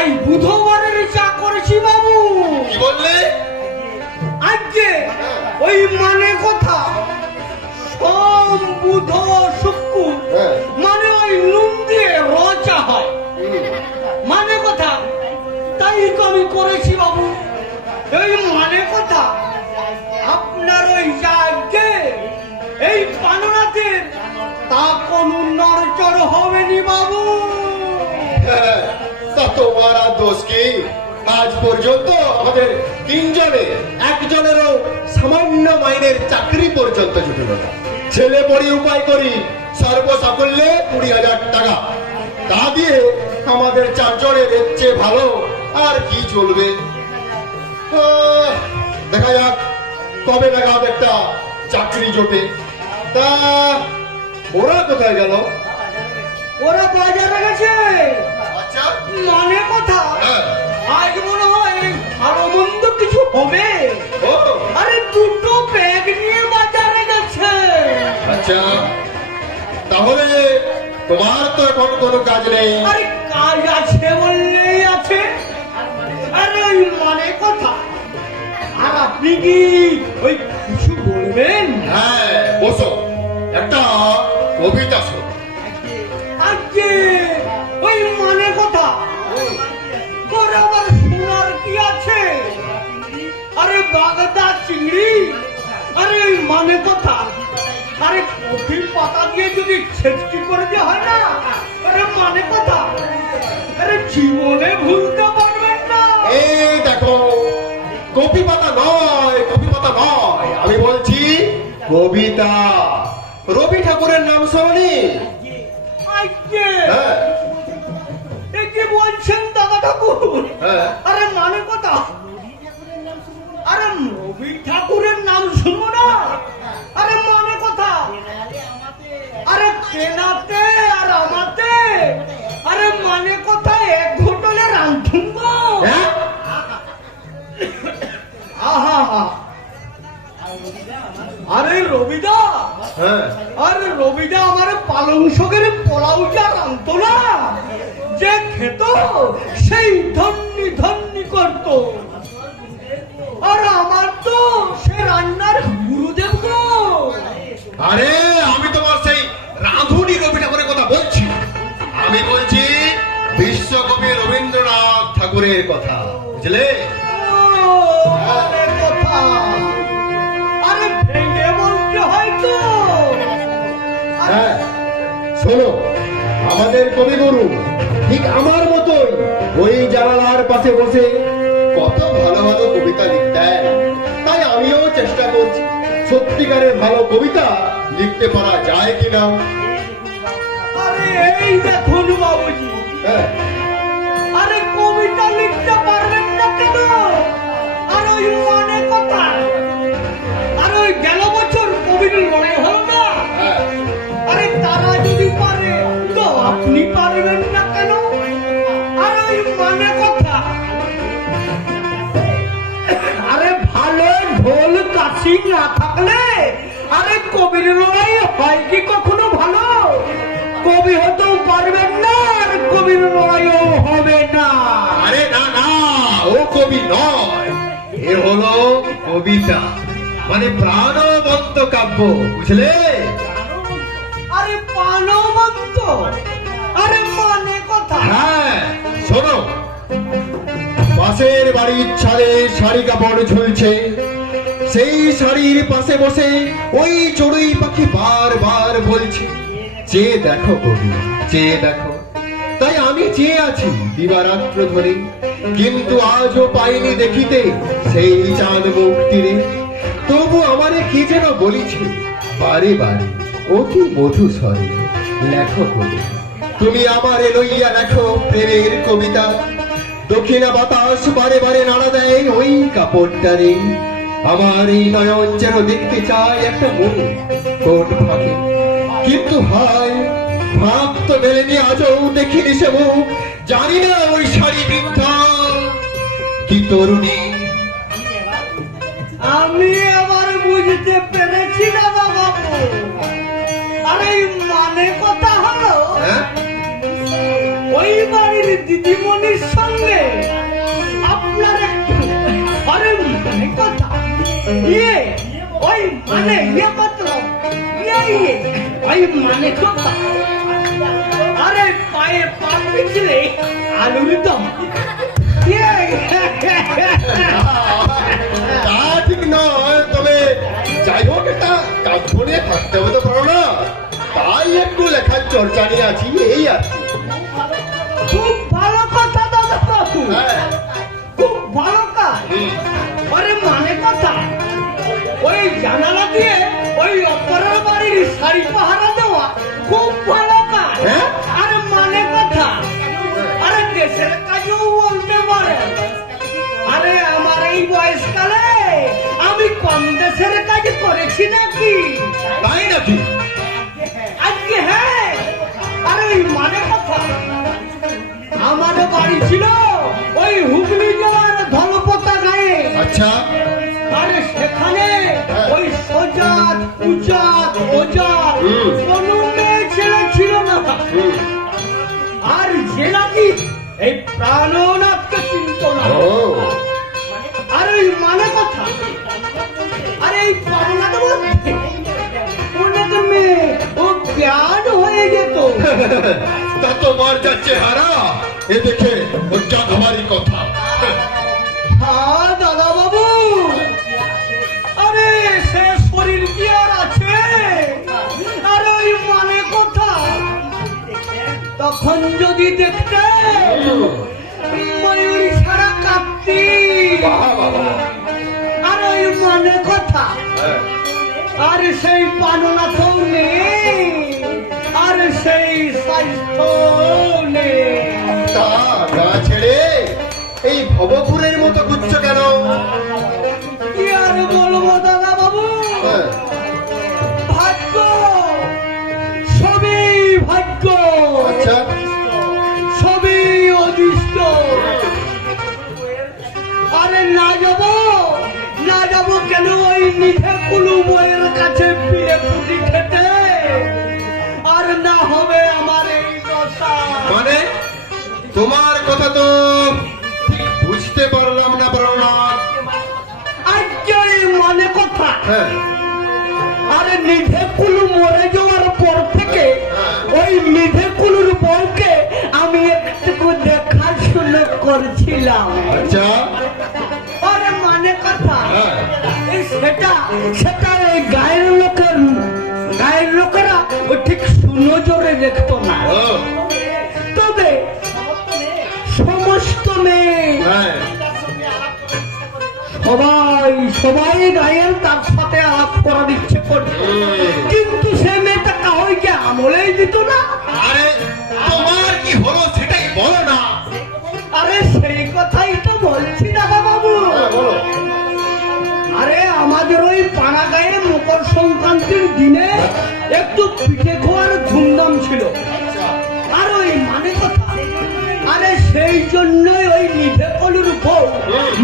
তাই বুধবারের চা করেছি বাবু। কি বললে? আজকে ওই মানে কথা সোম বুধ শুক্র মানে ওই নুন দিয়ে রচা হয় মানে কথা, তাই তো আমি করেছি বাবু। এই মানে কথা আপনার ওই আজকে এই পানরাতের তা কোন নড়চড় হবে নি বাবু। তা তোমার আর দোষ কি? আজ পর্যন্ত আমাদের তিনজনে একজনেরও সামান্য মাইনের চাকরি পর্যন্ত জুটল না। ছেলে পড়ি উপায় করি সর্বসাফল্যে 20,000 টাকা, তা দিয়ে আমাদের চারজনের এর চেয়ে ভালো আর কি চলবে? দেখা যাক কবে নাগাদ একটা চাকরি জোটে। তা ওরা কোথায় গেল? ওরা বাজারে গেছে। আচ্ছা, মানে কথা আজ মনে হয় ভালো মন্দ কিছু হবে। ও আরে দুটো ব্যাগ নিয়ে বাজারে গেছে। আচ্ছা, তাহলে তোমার তো এখন কোনো কাজ নেই। আরে কাজ আছে বললেই আছে। আরে ওই মানে কথা আর আপনি কি ওই কিছু বলবেন? হ্যাঁ, বসো, একটা কবিতা শোনো। আজকে ওই মানে কথা তোর আবার শোনার কি আছে? আরে বাগদা চিংড়ি, আরে ওই মানে কথা আরে কফির পাতা দিয়ে যদি ছেচকি করে দেওয়া হয় না, আরে মানে কথা আরে জীবনে ভুলতে পারবেন না। এই দেখো, কপি পাতা নয়, কপি পাতা নয়, আমি বলছি কবিতা। রবি ঠাকুরের নাম শোনি? আজকে হ্যাঁ এ কি বলছেন দাদা ঠাকুর? হ্যাঁ। আরে মানে কথা আরে রবি ঠাকুরের নাম শুনবো না? আরে মানে কথা আরে কেনাতে আর আমাতে আরে মানে কথা এক ঘটলে রান্ধুন গো। হ্যাঁ? আহা আরে রবিদা, হ্যাঁ। আরে রবিদা আমার পালং শাকের পোলাও যা রান্ধতো না, যে খেত সেই ধন্যি ধন্যি করত। আর আমার তো সে রান্নার গুরুদেব গো। আরে আমি তোমার সেই রাঁধুনি রবি ঠাকুরের কথা বলছি, আমি বলছি বিশ্বকবি রবীন্দ্রনাথ ঠাকুরের কথা, বুঝলে? ও, আরে কথা আরে ভেঙে বলতে হয়তো। হ্যাঁ, শোনো, আমাদের কবিগুরু ঠিক আমার মতোই ওই জানালার পাশে বসে কত ভালো ভালো কবিতা লিখতেন। তাই আমিও চেষ্টা করছি সত্যিকারের ভালো কবিতা লিখতে পারা যায় কিনা। আরে এই দেখুন বাবুজি, হ্যাঁ, আরে কবিতা লিখতে পারবেন না কেন? আর ওই মানে কথা আর ওই গেল বছর কবির লড়াই হলো না, হ্যাঁ। আরে তারা যদি পারে তো আপনি পারবেন না কেন? আর ওই মানে কথা আরে ভালো ঢোল কাশি না থাকলে আরে কবির লড়াই হয় কি কখনো ভালো? কবি হতেও পারবেন না আর কবির লড়াইও হবে না। আরে না না, ও কবি নয়, এ হলো কবিতা, মানে প্রাণবন্ত কাব্য, বুঝলে? আরে পানবন্ত আরে মানে কথা হ্যাঁ, শোনো, পাশের বাড়ির ছাদে শাড়ি কাপড় ঝুলছে, সেই শাড়ির পাশে বসে ওই চড়ুই পাখি বারবার বলছে, চেয়ে দেখো কবি, চেয়ে দেখো। তাই আমি চেয়ে আছি দিবারাত্র ধরে, কিন্তু আজও পাইনি দেখিতে সেই চাঁদ মুখ তীরে। তবু আমারে কি যেন বলিছে বারে বারে অতি মধু স্বরে, লেখো কবি, তুমি আমারে লইয়া লেখো প্রেমের কবিতা। দক্ষিণা বাতাস বারে বারে নাড়া দেয় ওই কাপড়টারে, আমার এই নয়ন যেন দেখতে চায় একটা মন কোট ফাঁকে। কিন্তু হায়, ভাব তো মেলেনি, আজও দেখিনি সে মুখ, জানি না ওই শাড়ি বৃদ্ধা কি তরুণী। আমি আবার বুঝতে পেরেছি না বাবা। আরে মানে কথা হলো হ্যাঁ? ওই বাড়ির দিদিমণির সঙ্গে আপনার একটু আরে মানে কথা ইয়ে ওই মানে ইয়ে মাত্র ইয়ে ওই মানে কথা আরে পায়ে পা পিছলে আলুর দম ইয়ে তা ঠিক নয়, তবে যাই হোক একটা কাব্য নিয়ে থাকতে হবে তো পারো না, তাই একটু লেখার চর্চা নিয়ে আছি এই আর কি। খুব ভালো কথা দাদা বাবু হ্যাঁ। খুব ভালো কাজ আরে মানে কথা ওই জানালা দিয়ে ওই অপরের বাড়ির শাড়ি পাহারা দেওয়া খুব ভালো কাজ হ্যাঁ? আরে মানে কথা আরে দেশের কাজেও বলতে পারে আরে আমার এই বয়সকালে আমি কম দেশের কাজ করেছি নাকি তাই নাকি? আজকে হ্যাঁ আরে ওই মানে কথা আমার বাড়ি ছিল ওই হুগলি জেলার ধলপতা গায়ে আচ্ছা। আরে সেখানে ওই সজাত উজাত ওজাত হুম। কোনো মেয়ে ছেলে ছিল না হুম। আর যে নাকি এই প্রাণনাথকে চিনত না ও আর ওই মানে কথা আরে এই প্রাণনাথ বলতে অনেক মেয়ে ও জ্ঞান হয়ে যেত তা তোমার যা চেহারা এ দেখে ওটা আমারই কথা। হ্যাঁ দাদা বাবু আরে সে শরীর কি আর আছে আর ওই মানে কথা তখন যদি দেখতে ময়ূরী ছাড়া কাঁপতি বাহ বাবা। আর ওই মানে কথা আর সেই পাননাথ নেই আর সেই স্বাস্থ্য নেই তা গা ছেড়ে এই ভবপুরের মতো গুচ্ছ কেন? কি আর বলবো দাদা বাবু হ্যাঁ। ভাগ্য সবই ভাগ্য আচ্ছা। সবই অদৃষ্ট আরে না যাবো কেন ওই নিধে কুলু বইয়ের কাছে পিড়ে পুটি খেতে আর না হবে আমার এই দশা মানে তোমার কথা তো ঠিক বুঝতে পারলাম না আজকে এই মানে কথা হ্যাঁ। আরে নিধে কুলু মরে যাওয়ার পর থেকে ওই নিধে কুলুর বউকে আমি একটু দেখাশোনা করছিলাম আচ্ছা। আরে মানে কথা হ্যাঁ। এই সেটা ওই গায়ের লোকেরা ও ঠিক সুনজরে দেখতো না ও তবে সমস্ত মেয়ে হ্যাঁ। সবাই গায়ের তার সাথে আলাপ করার ইচ্ছে করতো কিন্তু সে মেয়েটা কাউকে আমলেই দিত না আরে তোমার কি হলো সেটাই বলো না। আরে সেই কথাই তো বলছি দাদা বাবু হ্যাঁ, বলো। আরে আমাদের ওই পাড়া গায়ে মকর সংক্রান্তির দিনে একটু পিঠে খাওয়ার ধুমধাম ছিল আর ওই মানে কথা আরে সেই জন্যই ওই নিভে কলুর বউ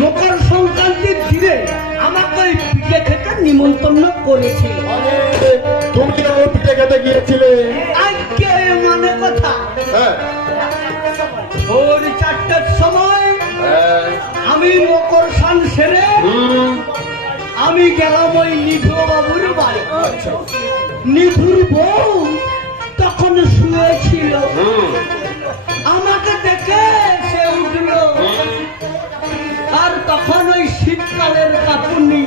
মকর সংক্রান্তির দিনে আমাকে ওই পিঠে খেতে নিমন্ত্রণ করেছিল তুমিও পিঠে খেতে গিয়েছিলে? আজকে মানে কথা হ্যাঁ। ভোর 4টার সময় হ্যাঁ। আমি মকর স্নান সেরে হুম। আমি গেলাম ওই নিধু বাবুর বাড়ি আচ্ছা। নিধুর বউ তখন শুয়েছিল হুম। আমাকে দেখে সে উঠলো আর তখন ওই শীতকালের কাপুনি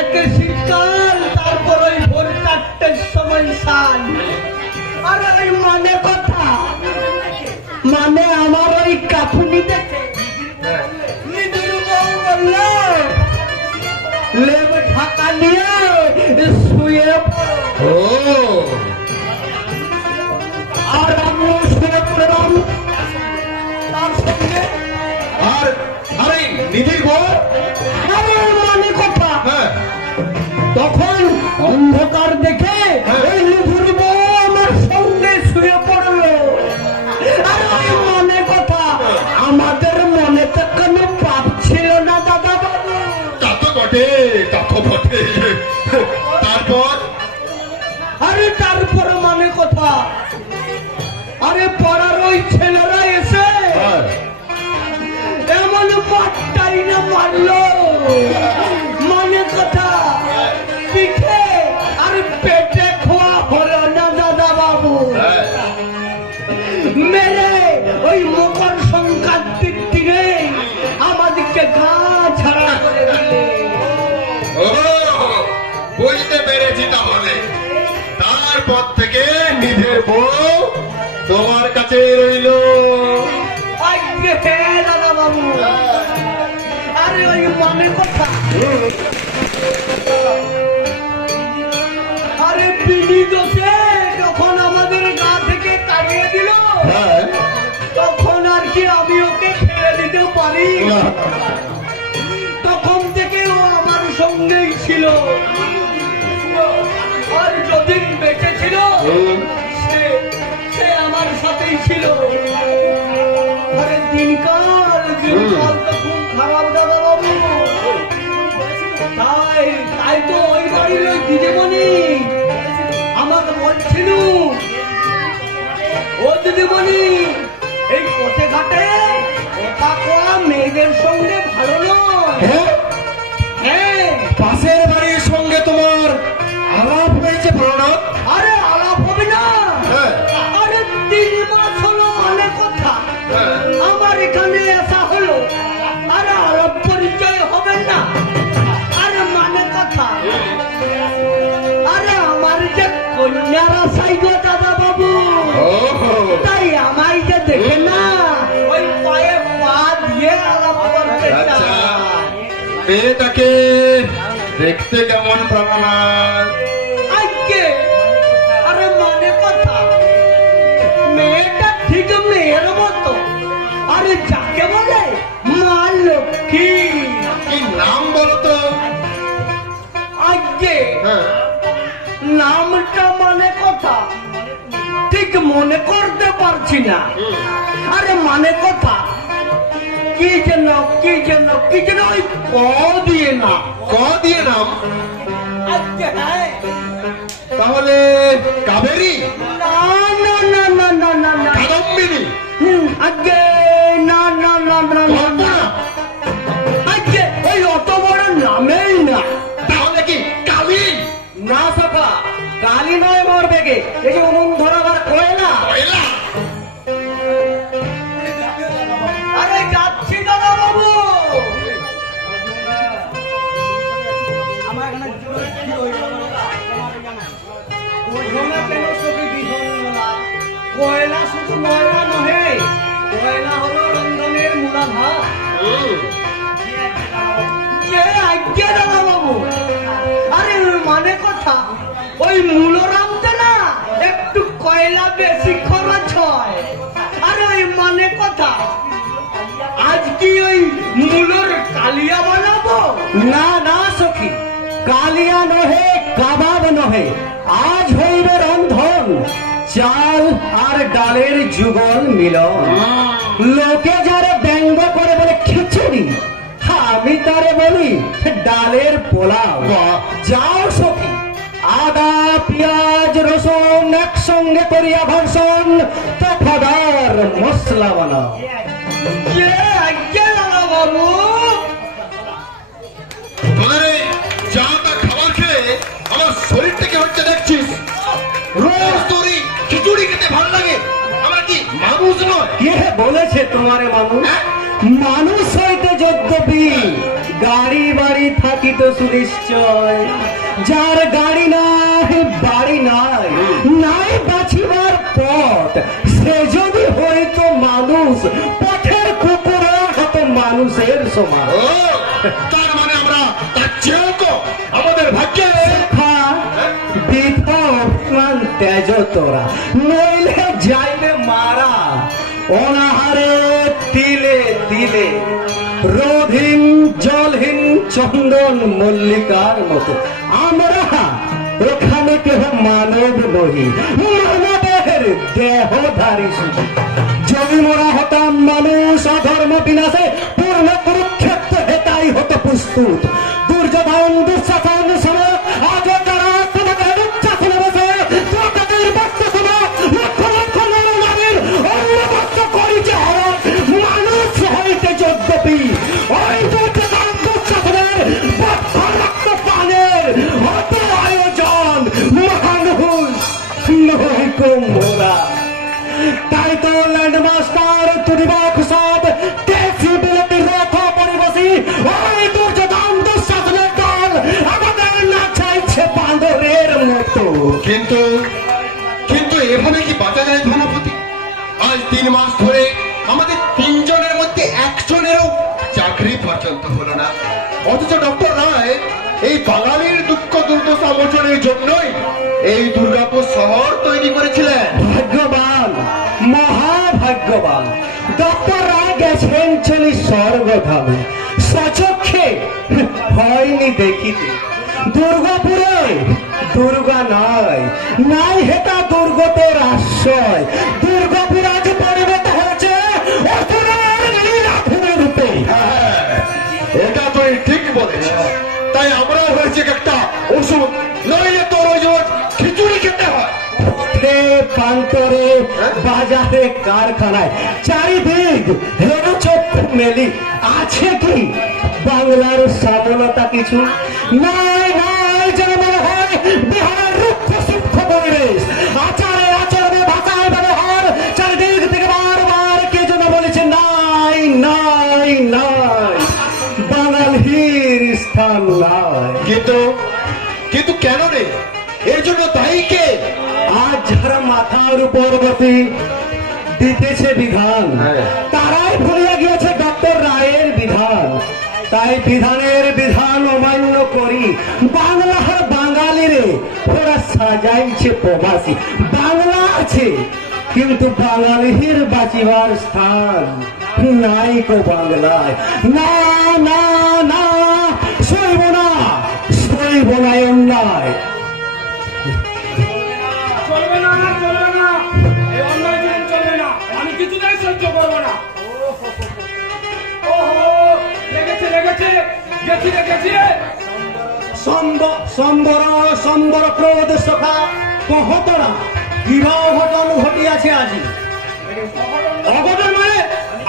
একে শীতকাল তারপর ওই ভোর 4টার সময় সান আর ওই মানে কথা মানে আমার ওই কাপুনি দেখে নিধুর বউ বললো লেব ঢাকা নিয়ে শুয়ে পড়ো। ও আর আমিও শুয়ে পড়লাম তার সঙ্গে আর আরে নিধির বউ? আরে মানে কথা হ্যাঁ। তখন অন্ধকার দেখে হ্যাঁ। ওই নিধুর বউ আমার সঙ্গে শুয়ে পড়লো আর ওই মানে কথা আমাদের মনে তো কোনো পাপ ছিল না দাদা বাবু তা তো বটে, তা তো বটে। তারপর আরে তারপর মানে কথা আরে পাড়ার ওই ছেলেরা এসে মারটাই না মারলো, মানে কথা পিঠে আর পেটে খোয়া হলো না দাদা বাবু। মেরে ওই মকর সংক্রান্তির দিনে আমাদেরকে গা ছাড়া করে দিলে। ও বুঝতে পেরেছি, তাহলে তারপর থেকে নিজের বউ তোমার কাছে রইল। আজকে হ্যাঁ দাদা বাবু, আরে ওই মানে কথা, আরে বিনি দোষে যখন আমাদের গা থেকে তাড়িয়ে দিল, হ্যাঁ, তখন আর কি আমি ওকে ফেলে দিতে পারি? তখন থেকে ও আমার সঙ্গেই ছিল, আর যদিন বেঁচে ছিল সে আমার সাথেই ছিল। আরে দিনকাল তো খুব খারাপ দাদা বাবু। তাই তো ওই বাড়ির ওই দিদিমণি আমাকে বলছিল, ও দিদিমণি এই পথে ঘাটে কথা কয়া মেয়েদের সঙ্গে ভালো নয়। হ্যাঁ, হ্যাঁ, পাশের বাড়ির সঙ্গে তোমার আলাপ হয়েছে প্রণব? আরে আলাপ হবে না, হ্যাঁ, আরে 3 মাস হলো, মানে কথা হ্যাঁ। আমার এখানে আসা হলো, আরে আলাপ পরিচয় হবে না? আরে মানে কথা, আরে আমার যে কন্যারা সাইগো দাদা বাবু, ওহো, তাই আমায় যে দেখে না ওই পায়ে পা দিয়ে আলাপ করতে আচ্ছা। চায়। মেয়েটাকে দেখতে কেমন প্রমাণ? আজকে আরে মানে কথা, মেয়েটা ঠিক মেয়ের মতো, আরে যাকে বলে মা লক্ষ্মী। কি নাম বলতো? আজকে হ্যাঁ, নামটা মানে কথা ঠিক মনে করতে পারছি না। আরে মানে কথা কি যেন ওই ক দিয়ে না। ক দিয়ে নাম? আজকে হ্যাঁ, তাহলে কাবেরী, না না না না না না না, কাদম্বিনী, আজকে না না না না না না, আজকে ওই অত বড় নামেই না। তাহলে কি কালী? না সফা, কালী নয় মরবে গে, এই যে উনুন ধরাবার কয়লা। কয়লা? আরে যাচ্ছি দাদা বাবু। কয়লা শুধু ময়লা নহে, কয়লা হলো রন্ধনের মূলাধার। কে আজ্ঞে দাদা বাবু, আরে মানে কথা ওই মূল রামতে না একটু কয়লা বেশি খরচ হয়। আরে ওই মানে কথা আজ কি ওই মূলর কালিয়া বানাবো? না না সখী, কালিয়া নহে, কাবাব নহে, আজ হইবে রন্ধন, চাল আর ডালের যুগল মিলন। লোকে যারে ব্যঙ্গ করে বলে খিচুড়ি, আমি তারে বলি ডালের পোলাও। যাও সখী, আদা পেঁয়াজ রসুন একসঙ্গে করিয়া ভাষণ তফাদার মশলা বানাও। কে আজ্ঞে দাদা বাবু। তোদের এই চা তা খাবার খেয়ে আমার শরীরটাকে হচ্ছে দেখছিস। রোজ তোরই খিচুড়ি খেতে ভালো লাগে, আমার কি মানুষ নয়? কে বলেছে তোমারে মানুষ? মানুষ হইতে যদ্যপি গাড়ি বাড়ি থাকিত সুনিশ্চয়, যার গাড়ি নাই বাড়ি নাই, নাই বাঁচিবার পথ, সে যদি হইতো মানুষ, পথের কুকুরা হতো মানুষের সমান। ও, তার মানে আমরা তার চেয়েও তো আমাদের ভাগ্যে বিধান তেজ তোরা, নইলে যাইবে মারা অনাহারে তিলে তিলে, রোধহীন জলহীন চন্দন মল্লিকার মতো। আমরা এখানে কেহ মানব নহি, মানবের দেহধারী শুধু। যদি মোরা হতাম মানুষ অধর্ম বিনাশে, পূর্ণ কুরুক্ষেত্র হেতাই হতো প্রস্তুত। দুর্যোধন দুঃশাসন সম আজ তারা তোমাকে উচ্চাসনে বসে তোমাদের বক্ত সম লক্ষ লক্ষ নর নারীর অন্নবস্ত করিছে হরণ। মানুষ হইতে যদ্যপি কিন্তু কিন্তু এভাবে কি বাঁচা যায় ধনপতি? আজ 3 মাস ধরে আমাদের 3 জনের মধ্যে একজনেরও চাকরি পর্যন্ত হলো না। অথচ ডক্টর রায় এই বাঙালির দুঃখ দুর্দশা মোচনের জন্যই এই দুর্গাপুর শহর তৈরি করেছিলেন। ভাগ্যবান, মহাভাগ্যবান ডক্টর রায় গেছেন চলি স্বর্গধামে, সচক্ষে হয়নি দেখিতে। দুর্গাপুরে দুর্গা নয়, নাই হেতা দুর্গতের আশ্রয়। দুর্গাপুর আজ পরিণত হয়েছে অসুরের লীলাভূমি রূপে। হ্যাঁ, এটা তুই ঠিক বলেছিস। তাই আমরাও হয়েছে একটা ওষুধ, নইলে তোর ওই যে খিচুড়ি খেতে হয়। পথে প্রান্তরে বাজারে কারখানায় চারিদিক হেরু চক্ষু মেলি, আছে কি বাংলার সামলতা কিছু? নাই নাই, যেন মনে হয় বিহারের রুক্ষ সূক্ষ্ম পরিবেশ। আচারে আচরণে ভাষায় ব্যবহার চারিদিক থেকে বারবার কে যেন বলেছে নাই নাই নাই, বাঙালির স্থান নাই। কিন্তু কিন্তু কেন নেই? এর জন্য দায়ী কে? আজ যারা মাথার উপর বসে দিতেছে বিধান, হ্যাঁ। তারাই ভুলিয়া গিয়েছে ডক্টর রায়ের বিধান। তাই বিধানের বিধান অমান্য করি বাংলার বাঙালিরে ওরা সাজাইছে প্রবাসী। বাংলা আছে কিন্তু বাঙালির বাঁচিবার স্থান নাই কো বাংলায়। না না না, সইব না, সইব না অন্যায়। চলবে না, চলবে না, এই অন্যায় জীবন চলবে না, আমি কিছুতেই সহ্য করবো না। ওহো, লেগেছে লেগেছে, গেছি রে গেছি রে। সম্বর ক্রোধ সখা কহতরা বিবাহ ঘটন ঘটিয়াছে আজি। অঘটন মানে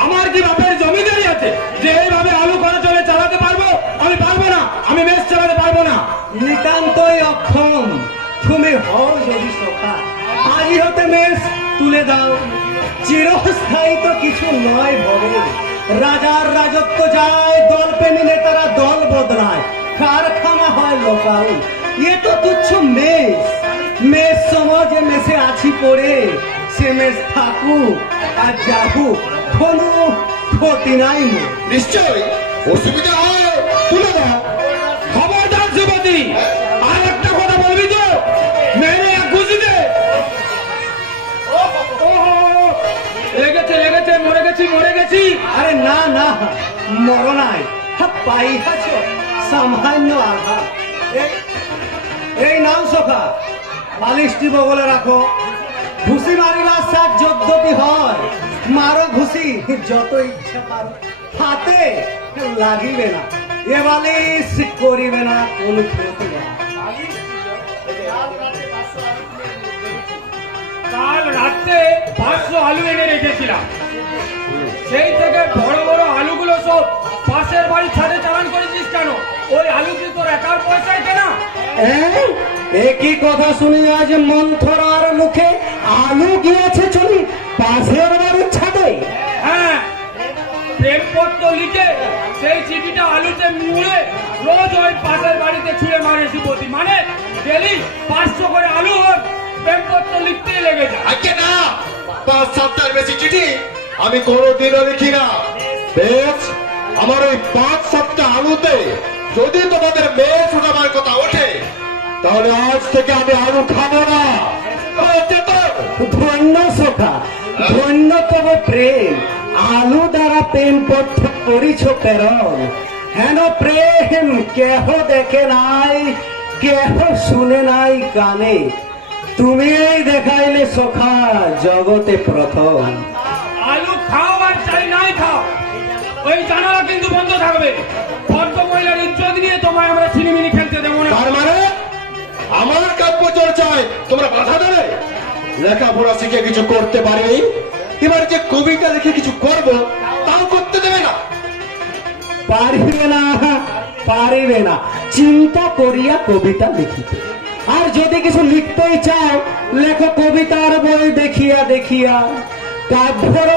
আমার কি বাপের জমিদারি আছে যে এইভাবে আলু করে চলে চালাতে পারবো? আমি পারবো না, আমি মেষ চালাতে পারবো না। নিতান্তই অক্ষম, তুমি হও যদি সখা আজি হতে মেষ তুলে দাও। চিরস্থায়ী তো কিছু নয় ভবে, রাজার রাজত্ব যায়, দল প্রেমী নেতারা দল বদলায়, কারখানা হয় লোকাল। এ তো তুচ্ছ মেষ, মেষ সমাজে মেসে আছি পড়ে, সে মেষ থাকুক আর যাহুক কোনো ক্ষতি নাই মোর। নিশ্চয় অসুবিধা হয়, তুলে দাও। খবরদার যুবতী, আর একটা কথা বলবি তো মেরে এক ঘুষি দে। ওহো, লেগেছে লেগেছে, মরে গেছি মরে গেছি। আরে না না, মরনাই পাইয়াছ সামান্য আঘাত। এই নাও সখা, বালিশটি বগলে রাখো। ঘুষি মারিবার সাজ যদ্যপি হয়, মারো ঘুষি যত ইচ্ছা পারো, হাতে লাগিবে না, এ বালিশ করিবে না কোন ক্ষতি না। কাল রাতে 500 আলু এনে রেখেছিলাম, সেই থেকে বড় বড় আলুগুলো সব পাশের বাড়ি ছাদে চালান করেছিস কেন? ওই আলু কি তোর একার পয়সায় কেনা? একই কথা শুনি আজ মন্থরার মুখে আলু গিয়েছে চলি পাশের বাড়ির ছাদে। হ্যাঁ, প্রেমপত্র লিখে সেই চিঠিটা আলুতে মুড়ে রোজ ওই পাশের বাড়িতে ছুঁড়ে মারে সুপতি। মানে ডেলি 500 করে আলু হোক, প্রেমপত্র লিখতেই লেগে যায়। আজকে না, 5-7টার বেশি চিঠি আমি কোনোদিনও লিখি না। বেশ, আমার ওই 5-7টা আলুতে যদি তোমাদের মেয়ে শোনাবার কথা ওঠে, তাহলে আজ থেকে আমি আলু খাবো না। ধন্য সখা, ধন্য তব প্রেম, আলু দ্বারা প্রেম পত্র করিছ প্রেরণ। হেন প্রেম কেহ দেখে নাই, কেহ শুনে নাই কানে, তুমি দেখাইলে সখা জগতে প্রথম। আলু খাও আর চাই নাই খাও, ওই জানালা কিন্তু বন্ধ থাকবে। ভদ্র মহিলার ইজ্জত নিয়ে তোমায় আমরা ছিনিমিনি খেলতে দেবো না। তার মানে আমার কাব্য চর্চায় তোমরা বাধা দেবে? লেখাপড়া শিখে কিছু করতে পারিনি, এবার যে কবিতা লিখে কিছু করব তাও করতে দেবে না। পারিবে না, পারিবে না চিন্তা করিয়া কবিতা লিখিতে। আর যদি কিছু লিখতেই চাও, লেখো কবিতার বই দেখিয়া দেখিয়া। কাব্যর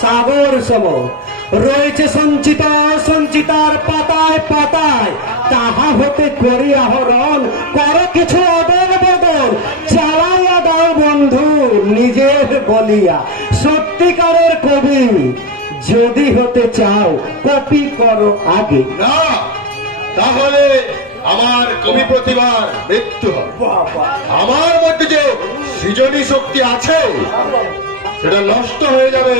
সাগর সম রয়েছে সঞ্চিত সঞ্চিতার পাতায় পাতায়, তাহা হতে করি আহরণ, করো কিছু অদল বদল, চালাইয়া দাও বন্ধু নিজের বলিয়া। সত্যিকারের কবি যদি হতে চাও কপি করো আগে। না, তাহলে আমার কবি প্রতিভার মৃত্যু হবে। আমার মধ্যে যে সৃজনী শক্তি আছে সেটা নষ্ট হয়ে যাবে।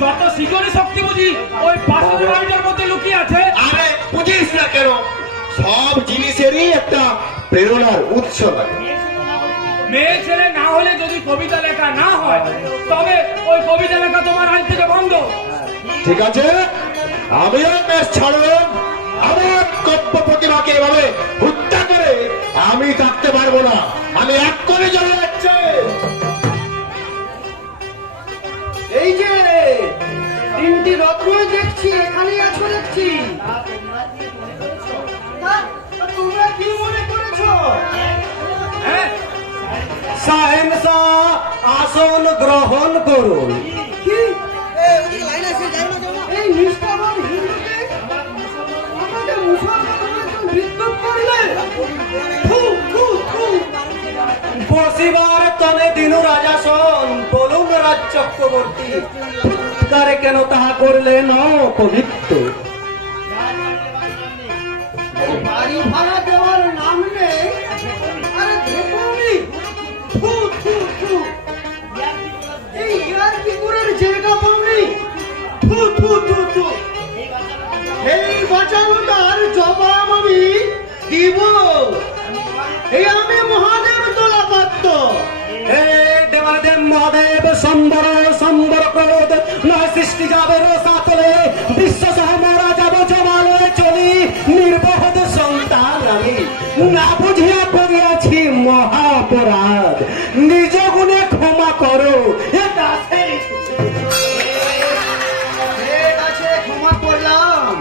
যত সৃজনী শক্তি বুঝি ওই পাশের বাড়িটার মধ্যে লুকিয়ে আছে। আরে বুঝিস না কেন, সব জিনিসেরই একটা প্রেরণার উৎস লাগে। মেয়ে ছেলে না হলে যদি কবিতা লেখা না হয় তবে ওই কবিতা লেখা তোমার আজ থেকে বন্ধ। ঠিক আছে, আমিও বেশ ছাড়লাম। আমার কব্য প্রতিভাকে এভাবে হত্যা করে আমি থাকতে পারবো না। আমি এক করে চলে যাচ্ছে। এই যে তিনটি রত্ন দেখছি এখানে আছো দেখছি। তোমরা কি মনে করেছো? হ্যাঁ, সাহেবসা আসন গ্রহণ করুন। কি এই নিষ্ঠাবান হিন্দুকে আমাদের মুসলমানদের বিদ্রোহ করলে? থু, থু, থু। বসিবার তলে দিনু রাজাসন, বলুন রাজ চক্রবর্তী, ফুৎকারে কেন তাহা করলেন পবিত্র? বাড়ি ভাড়া দেওয়ার নাম নেই। আরে দেখুনি, থু, থু, থু। এই ইয়ার কি করে জায়গা পাওনি? থু, থু, থু, থু। এই বাঁচানোটার জবাব আমি দিব। এই আমি মহাদেব তোলা পাত্র। হে দেবাদেব মহাদেব, সম্বর সম্বর ক্রোধ নয় সৃষ্টি যাবে রসাতলে, বিশ্ব সহ মরা যাব জমালে চলি, নির্বোধ সন্তান আমি না বুঝিয়া করিয়াছি মহাপরাধ, নিজ গুণে ক্ষমা করো। এ দাসের ঠিক আছে, ক্ষমা করলাম।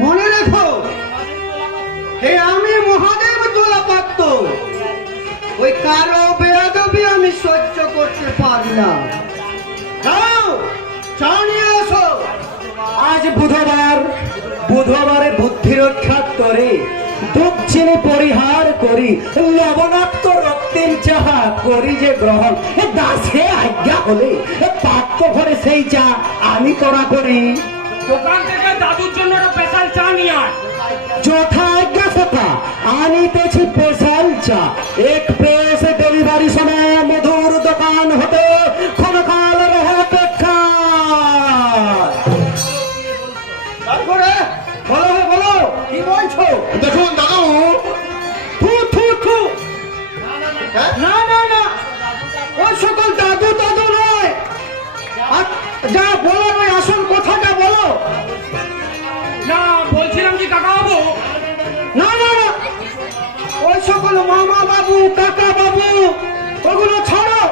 মনে রেখো, হে আমি মহাদেব তোলা পাত্র। ওই কারো বেয়াদবি আমি সহ্য করতে পারি না। যাও, চা নিয়ে আসো। আজ বুধবার, বুধবারে বুদ্ধি রক্ষা করে দুধ চিনি পরিহার করি, লবণাক্ত রক্তিম চাহা করি যে গ্রহণ। এ দাসে আজ্ঞা হলে পাত্র ভরে সেই চা আমি তোরা করি। দোকান থেকে দাদুর জন্য একটা স্পেশাল চা নিয়ে আয়। যথা আজ্ঞা তথা আনিতেছি স্পেশাল চা। এক্সপ্রেস ডেলিভারি সময় মধুর দোকান হতে ক্ষণকাল রহ অপেক্ষা। তারপরে বলো বলো, কি বলছো? দেখুন দাদু, থু, থু, থু। হ্যাঁ? না না না, ওই সকল দাদু দাদু নয়। আর যা বলো ওই আসল কথাটা বলো। না, বলছিলাম কি কাকা বাবু, না না না, ওই সকল মামা বাবু কাকা বাবু ওগুলো ছাড়ো,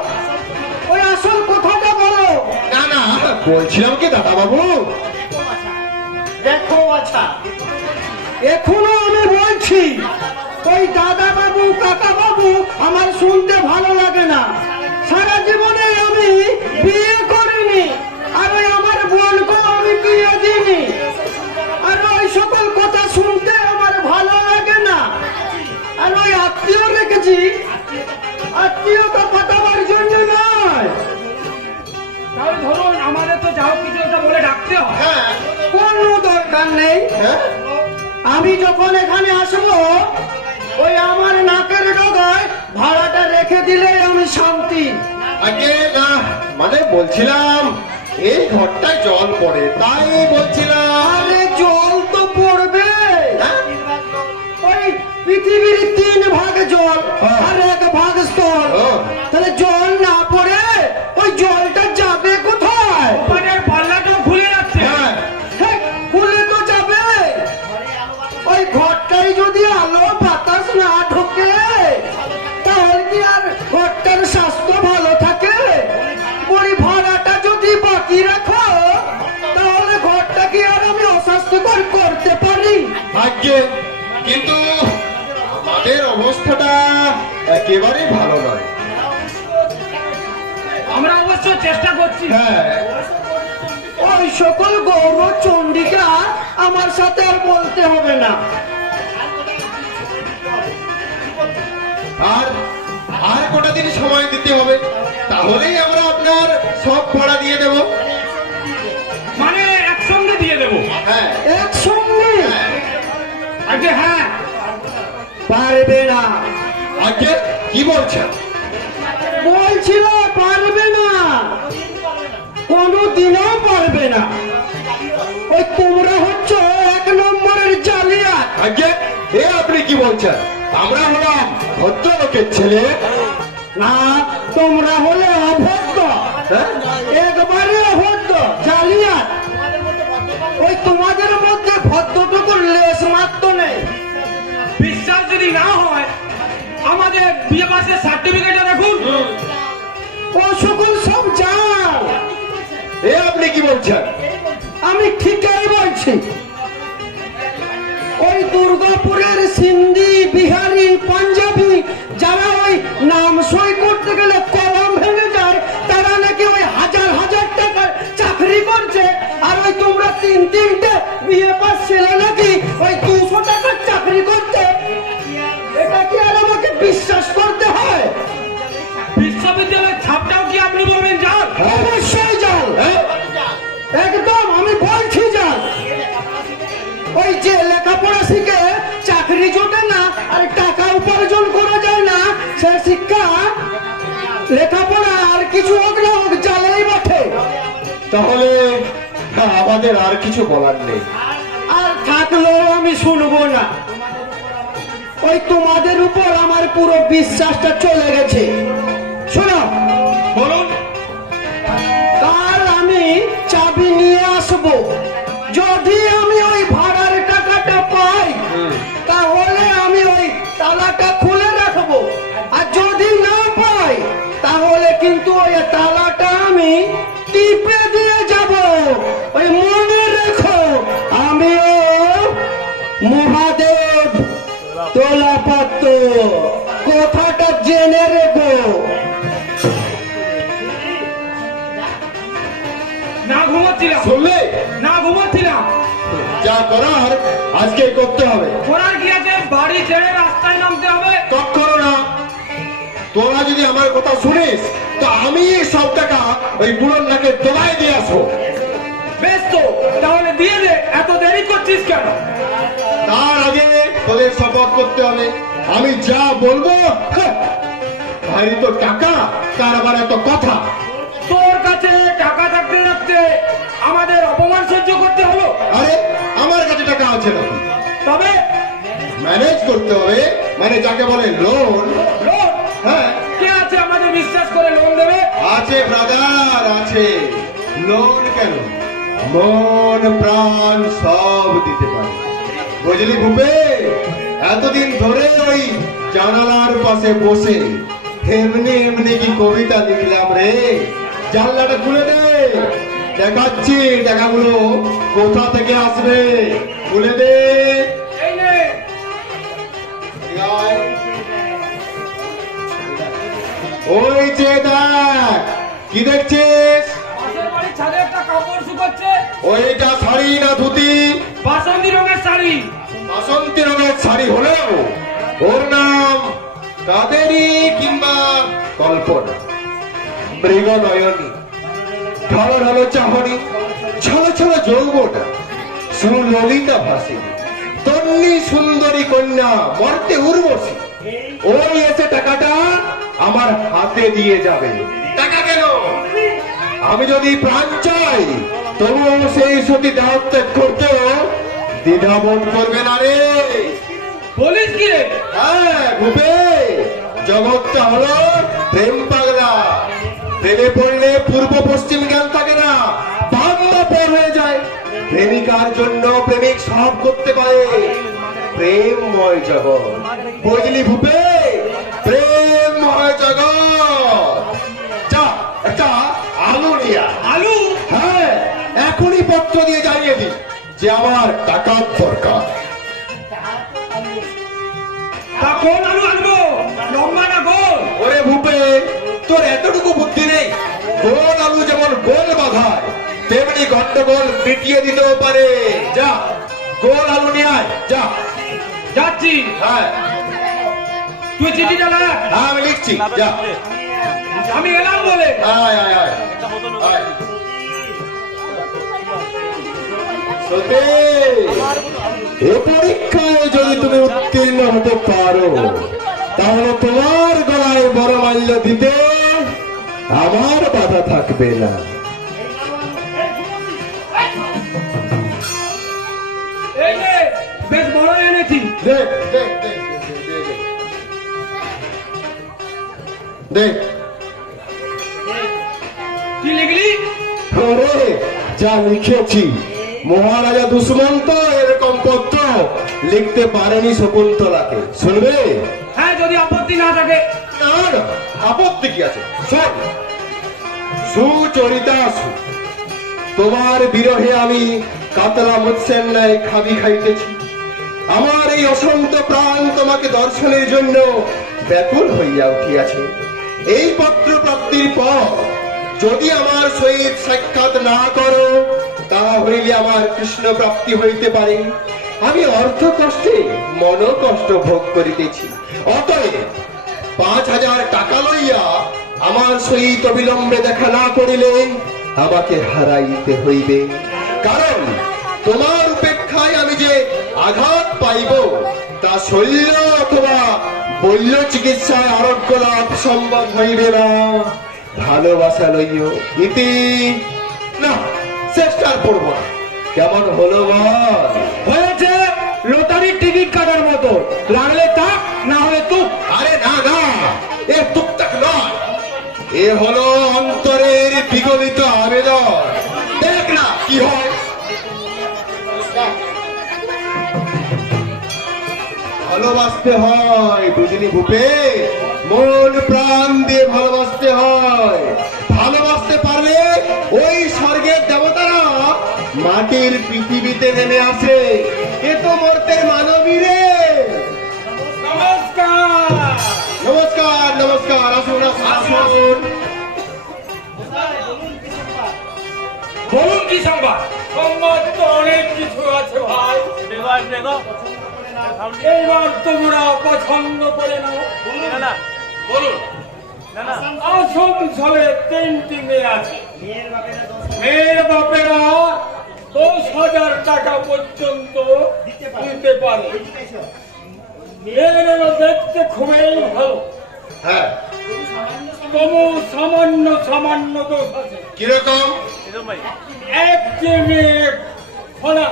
ওই আসল কথাটা বলো। না না, বলছিলাম কি দাদা বাবু, দেখো আচ্ছা, এখনো আমি বলছি, ওই দাদা বাবু কাকা বাবু আমার শুনতে ভালো লাগে না। সারা জীবনে আমি বিয়ে করিনি, আর ওই আমার বোনকেও আমি বিয়ে দিইনি। আর ওই সকল কথা শুনতে আমার ভালো লাগে না। আর ওই আত্মীয় রেখেছি, আত্মীয়তা পাঠাবার জন্য নয়। তাহলে ধরুন আমাদের তো যাও কিছু একটা বলে ডাকতে হয়। হ্যাঁ কোনো দরকার নেই। হ্যাঁ, আমি যখন এখানে আসবো, ওই আমার নাকের ডগায় ভাড়াটা রেখে দিলে আমি শান্তি। আগে না, মানে বলছিলাম এই ঘরটায় জল পড়ে, তাই বলছিলাম। আরে জল তো পড়বে। হ্যাঁ? ওই পৃথিবীর 3 ভাগ জল হ্যাঁ। আর 1 ভাগ স্থল। ও। তাহলে জল না পড়ে ওই জলটা যাবে কোথায়? ওপারের পাল্লাটাও খুলে যাচ্ছে। হ্যাঁ, হ্যাঁ, খুলে তো যাবে। ওই ঘরটাই যদি আলো বাতাস না ঢোকে, তাহলে কি আর ঘরটার স্বাস্থ্য ভালো থাকে? ওই ভাড়াটা যদি বাকি রাখো, তাহলে ঘরটা কি আর আমি অস্বাস্থ্যকর করতে পারি? ভাগ্যে, কিন্তু আমাদের অবস্থাটা একেবারেই ভালো নয়। আমরা অবশ্য চেষ্টা করছি। হ্যাঁ, ওই সকল গৌর চন্ডিকা আমার সাথে আর বলতে হবে না। আর আর কটা দিন সময় দিতে হবে, তাহলেই আমরা আপনার সব ভাড়া দিয়ে দেব। মানে একসঙ্গে দিয়ে দেবো? হ্যাঁ একসঙ্গে হ্যাঁ। আগে হ্যাঁ। পারবে না। আগে কি বলছেন? বলছিল পারবে না, কোনদিনও পারবে না। ওই তোমরা হচ্ছে এক নম্বরের জালিয়াত। আগে এ আপনি কি বলছেন? আমরা হলাম ভদ্রলোকের ছেলে। না, তোমরা হলে অভদ্র, হ্যাঁ? একবারে অভদ্র, জালিয়াত। ওই তোমাদের মধ্যে ভদ্রটুকুর লেশ মাত্র নেই। বিশ্বাস যদি না হয় আমাদের বিয়ে পাশের সার্টিফিকেটটা দেখুন। ও সকল সব জাল। এ আপনি কি বলছেন? আমি ঠিকই বলছি। ওই দুর্গাপুরের সিন্ধি, বিহারি, পাঞ্জাবি যারা ওই নাম সই করতে গেলে কলম ভেঙে যায়, তারা নাকি ওই হাজার হাজার টাকার চাকরি করছে। আর ওই তোমরা তিনটে বিয়ে পাস ছেলে নাকি ওই 200 টাকার চাকরি করতে। এটা কি আর আমাকে বিশ্বাস করতে হয়? বিশ্ববিদ্যালয়ের ছাপটাও কি আপনি বলবেন জাল? অবশ্যই জাল। হ্যাঁ? একদম আমি বলছি জাল। ওই যে লেখাপড়া শিখে চাকরি জোটে না আর টাকা উপার্জন করা যায় না, সে শিক্ষা লেখাপড়া আর কিছু হোক না হোক জালেই বটে। তাহলে আমাদের আর কিছু বলার নেই। আর থাকলেও আমি শুনবো না। ওই তোমাদের উপর আমার পুরো বিশ্বাসটা চলে গেছে। শোনো, বলুন। কাল আমি চাবি নিয়ে আসবো। যদি আমি ওই ভাড়ার টাকাটা পাই, তাহলে আমি ওই তালাটা খুলে রাখবো। আর যদি না পাই, তাহলে কিন্তু ওই তালাটা আমি টিপে দিয়ে যাব। ওই মনে রেখো, আমিও মহাদেব তোলাপাত্র, কথাটা জেনে রেখো। না ঘুমাচ্ছিলাম, শুনলে? না ঘুমাচ্ছিলাম। যা করার আজকে করতে হবে। করার কি আছে? বাড়ি ছেড়ে রাস্তায় নামতে হবে? কখনো না। তোরা যদি আমার কথা শুনিস, তো আমি সব টাকা ওই বুড়োর নাকে দোলায় দিয়ে আসবো। বেশ তো, তাহলে দিয়ে দে। এত দেরি করছিস কেন? তার আগে তোদের শপথ করতে হবে। আমি যা বলবো, ভাই তো টাকা, তার আবার এত কথা। তোর কাছে টাকা থাকতে থাকতে আমাদের অপমান সহ্য করতে হলো। আরে আমার কাছে টাকা আছে না, তবে ম্যানেজ করতে হবে। মানে যাকে বলে লোন। লোন? হ্যাঁ কে আছে আমাদের বিশ্বাস করে লোন দেবে? আছে ব্রাদার, আছে। লোন কেন, মন প্রাণ সব দিতে পারে। বুঝলি ভূপে? এতদিন ধরে ওই জানালার পাশে বসে এমনি এমনি কি কবিতা লিখলাম রে। জানলাটা খুলে দে, দেখাচ্ছি টাকাগুলো কোথা থেকে আসবে। খুলে দে। এই নে। ওই যে দেখ, কি দেখছিস? পাশের বাড়ির ছাদে একটা কাপড় শুকাচ্ছে। ওইটা শাড়ি না ধুতি? বাসন্তী রঙের শাড়ি। বাসন্তী রঙের শাড়ি হলেও ওর নাম কাবেরী কিংবা কল্পনা। মৃগ নয়নী, ঢালো ঢালো চাহনি, ছলো ছলো যৌবনা, সুললিতা ভাসি, তন্নি সুন্দরী কন্যা, মর্তে উর্বশী। ওই এসে টাকাটা আমার হাতে দিয়ে যাবে। টাকা কেন? আমি যদি প্রাণ চাই, তবুও সেই সতী দেহত্যাগ করতেও দ্বিধাবোধ করবে না রে। বলিস কি রে? হ্যাঁ ভূপে, জগৎটা হলো প্রেম পাগলা। প্রেমে পড়লে পূর্ব পশ্চিম জ্ঞান থাকে না, বাম পর হয়ে যায়। প্রেমিকার জন্য প্রেমিক সব করতে পারে। প্রেমময় জগৎ, বুঝলি ভূপে? প্রেমময় জগৎ। যা একটা আলু নিয়ে আয়। আলু? হ্যাঁ, এখনই পত্র দিয়ে জানিয়ে দি যে আমার টাকার দরকার। তা কোন আলু আনবো? লম্বা না গোল? ওরে ভূপে, তোর এতটুকু বুদ্ধি নেই? গোল আলু যেমন গোল বাঁধায়, তেমনি গন্ডগোল মিটিয়ে দিতেও পারে। যা গোল আলু নিয়ে আয়, যা। যাচ্ছি। হ্যাঁ তুই চিঠিটা লেখ। হ্যাঁ আমি লিখছি, যা। আমি এলাম বলে। আয় আয় আয় আয়। সত্যি এ পরীক্ষায় যদি তুমি উত্তীর্ণ হতে পারো তাহলে তোমার গলায় বড় মাল্য দিতে আমার বাধা থাকবে না। এই নে, বেশ বড় এনেছি। দেখ দেখ দেখ দেখ। কি লিখলি? আরে যা লিখেছি, মহারাজা দুষ্মন্ত এরকম পত্র লিখতে পারেনি শকুন্তলাকে। শুনবে? হ্যাঁ, যদি আপত্তি না থাকে। না না, আপত্তি কি আছে? শোন, সুচরিতা সু, তোমার বিরহে আমি কাতলা মৎস্যের ন্যায় খাবি খাইতেছি। আমার এই অসন্ত প্রাণ তোমাকে দর্শনের জন্য ব্যাকুল হইয়া উঠিয়াছে। এই পত্র প্রাপ্তির পর যদি আমার সহিত সাক্ষাৎ না করো তাহা হইলে আমার কৃষ্ণ প্রাপ্তি হইতে পারে। আমি অর্থ কষ্টে মন কষ্ট ভোগ করিতেছি। অতএব 5,000 টাকা লইয়া আমার সহিত অবিলম্বে দেখা না করিলে আমাকে হারাইতে হইবে। কারণ তোমার উপেক্ষায় আমি যে আঘাত পাইব তা শল্য অথবা বল্য চিকিৎসায় আরোগ্য লাভ সম্ভব হইবে না। ভালোবাসা লইও ইতি। না, চেষ্টার পড়ব না। কেমন হলো বল? হয়েছে লটারির টিকিট কাটার মতো, লাগলে তাক, না হলে তুক। আরে না না, এ টুকটাক নয়, এ হলো অন্তরের বিগলিত আবেদন। দেখ না কি হয়। ভালোবাসতে হয়, বুঝলি ভূপে? মন প্রাণ দিয়ে ভালোবাসতে হয়। ভালোবাসতে পারলে ওই স্বর্গের দেবতারা মাটির পৃথিবীতে নেমে আসে। এ তো মর্তের মানবী রে। নমস্কার। নমস্কার নমস্কার, আসুন আসুন আসুন। বলুন কি সংবাদ? সংবাদ তো অনেক কিছু আছে ভাই। এইবার তোমরা পছন্দ করে নাও। বলুন। আসানসোলে 3টি মেয়ে আছে। মেয়ের বাপেরা 10,000 টাকা পর্যন্ত দিতে পারে। মেয়েরা দেখতে খুবই ভালো। হ্যাঁ, তবু সামান্য সামান্য দোষ আছে। কিরকম? একটি মেয়ে খোলা,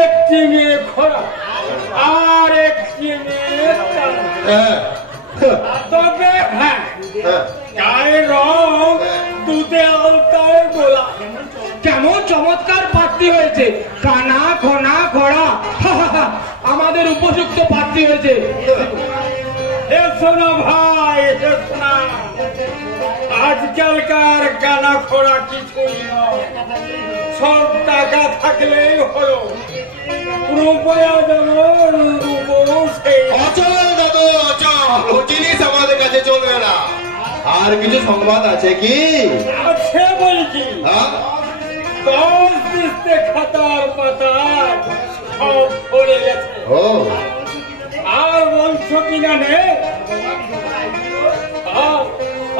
একটি মেয়ে খোলা, আর একটি মেয়ে কালা। হ্যাঁ তবে হ্যাঁ, হ্যাঁ। গায়ের রং দুধে আলতায় গোলা। কেমন চমৎকার পাত্রী হয়েছে, কানা খোনা খোড়া। আমাদের উপযুক্ত পাত্রী হয়েছে। এসো না ভাই, এসো না। আজকালকার কানা খোড়া কিছুই নয়, সব টাকা থাকলেই হলো। রূপয়া যেমন রূপ সেই। অচল দাদু, অচল। ও জিনিস আমাদের কাছে চলবে না। আর কিছু সংবাদ আছে কি? আছে বই কি? হ্যাঁ? 10 দিস্তে খাতার পাতা সব পড়ে গেছে। ও আর বংশ কিনা নেই।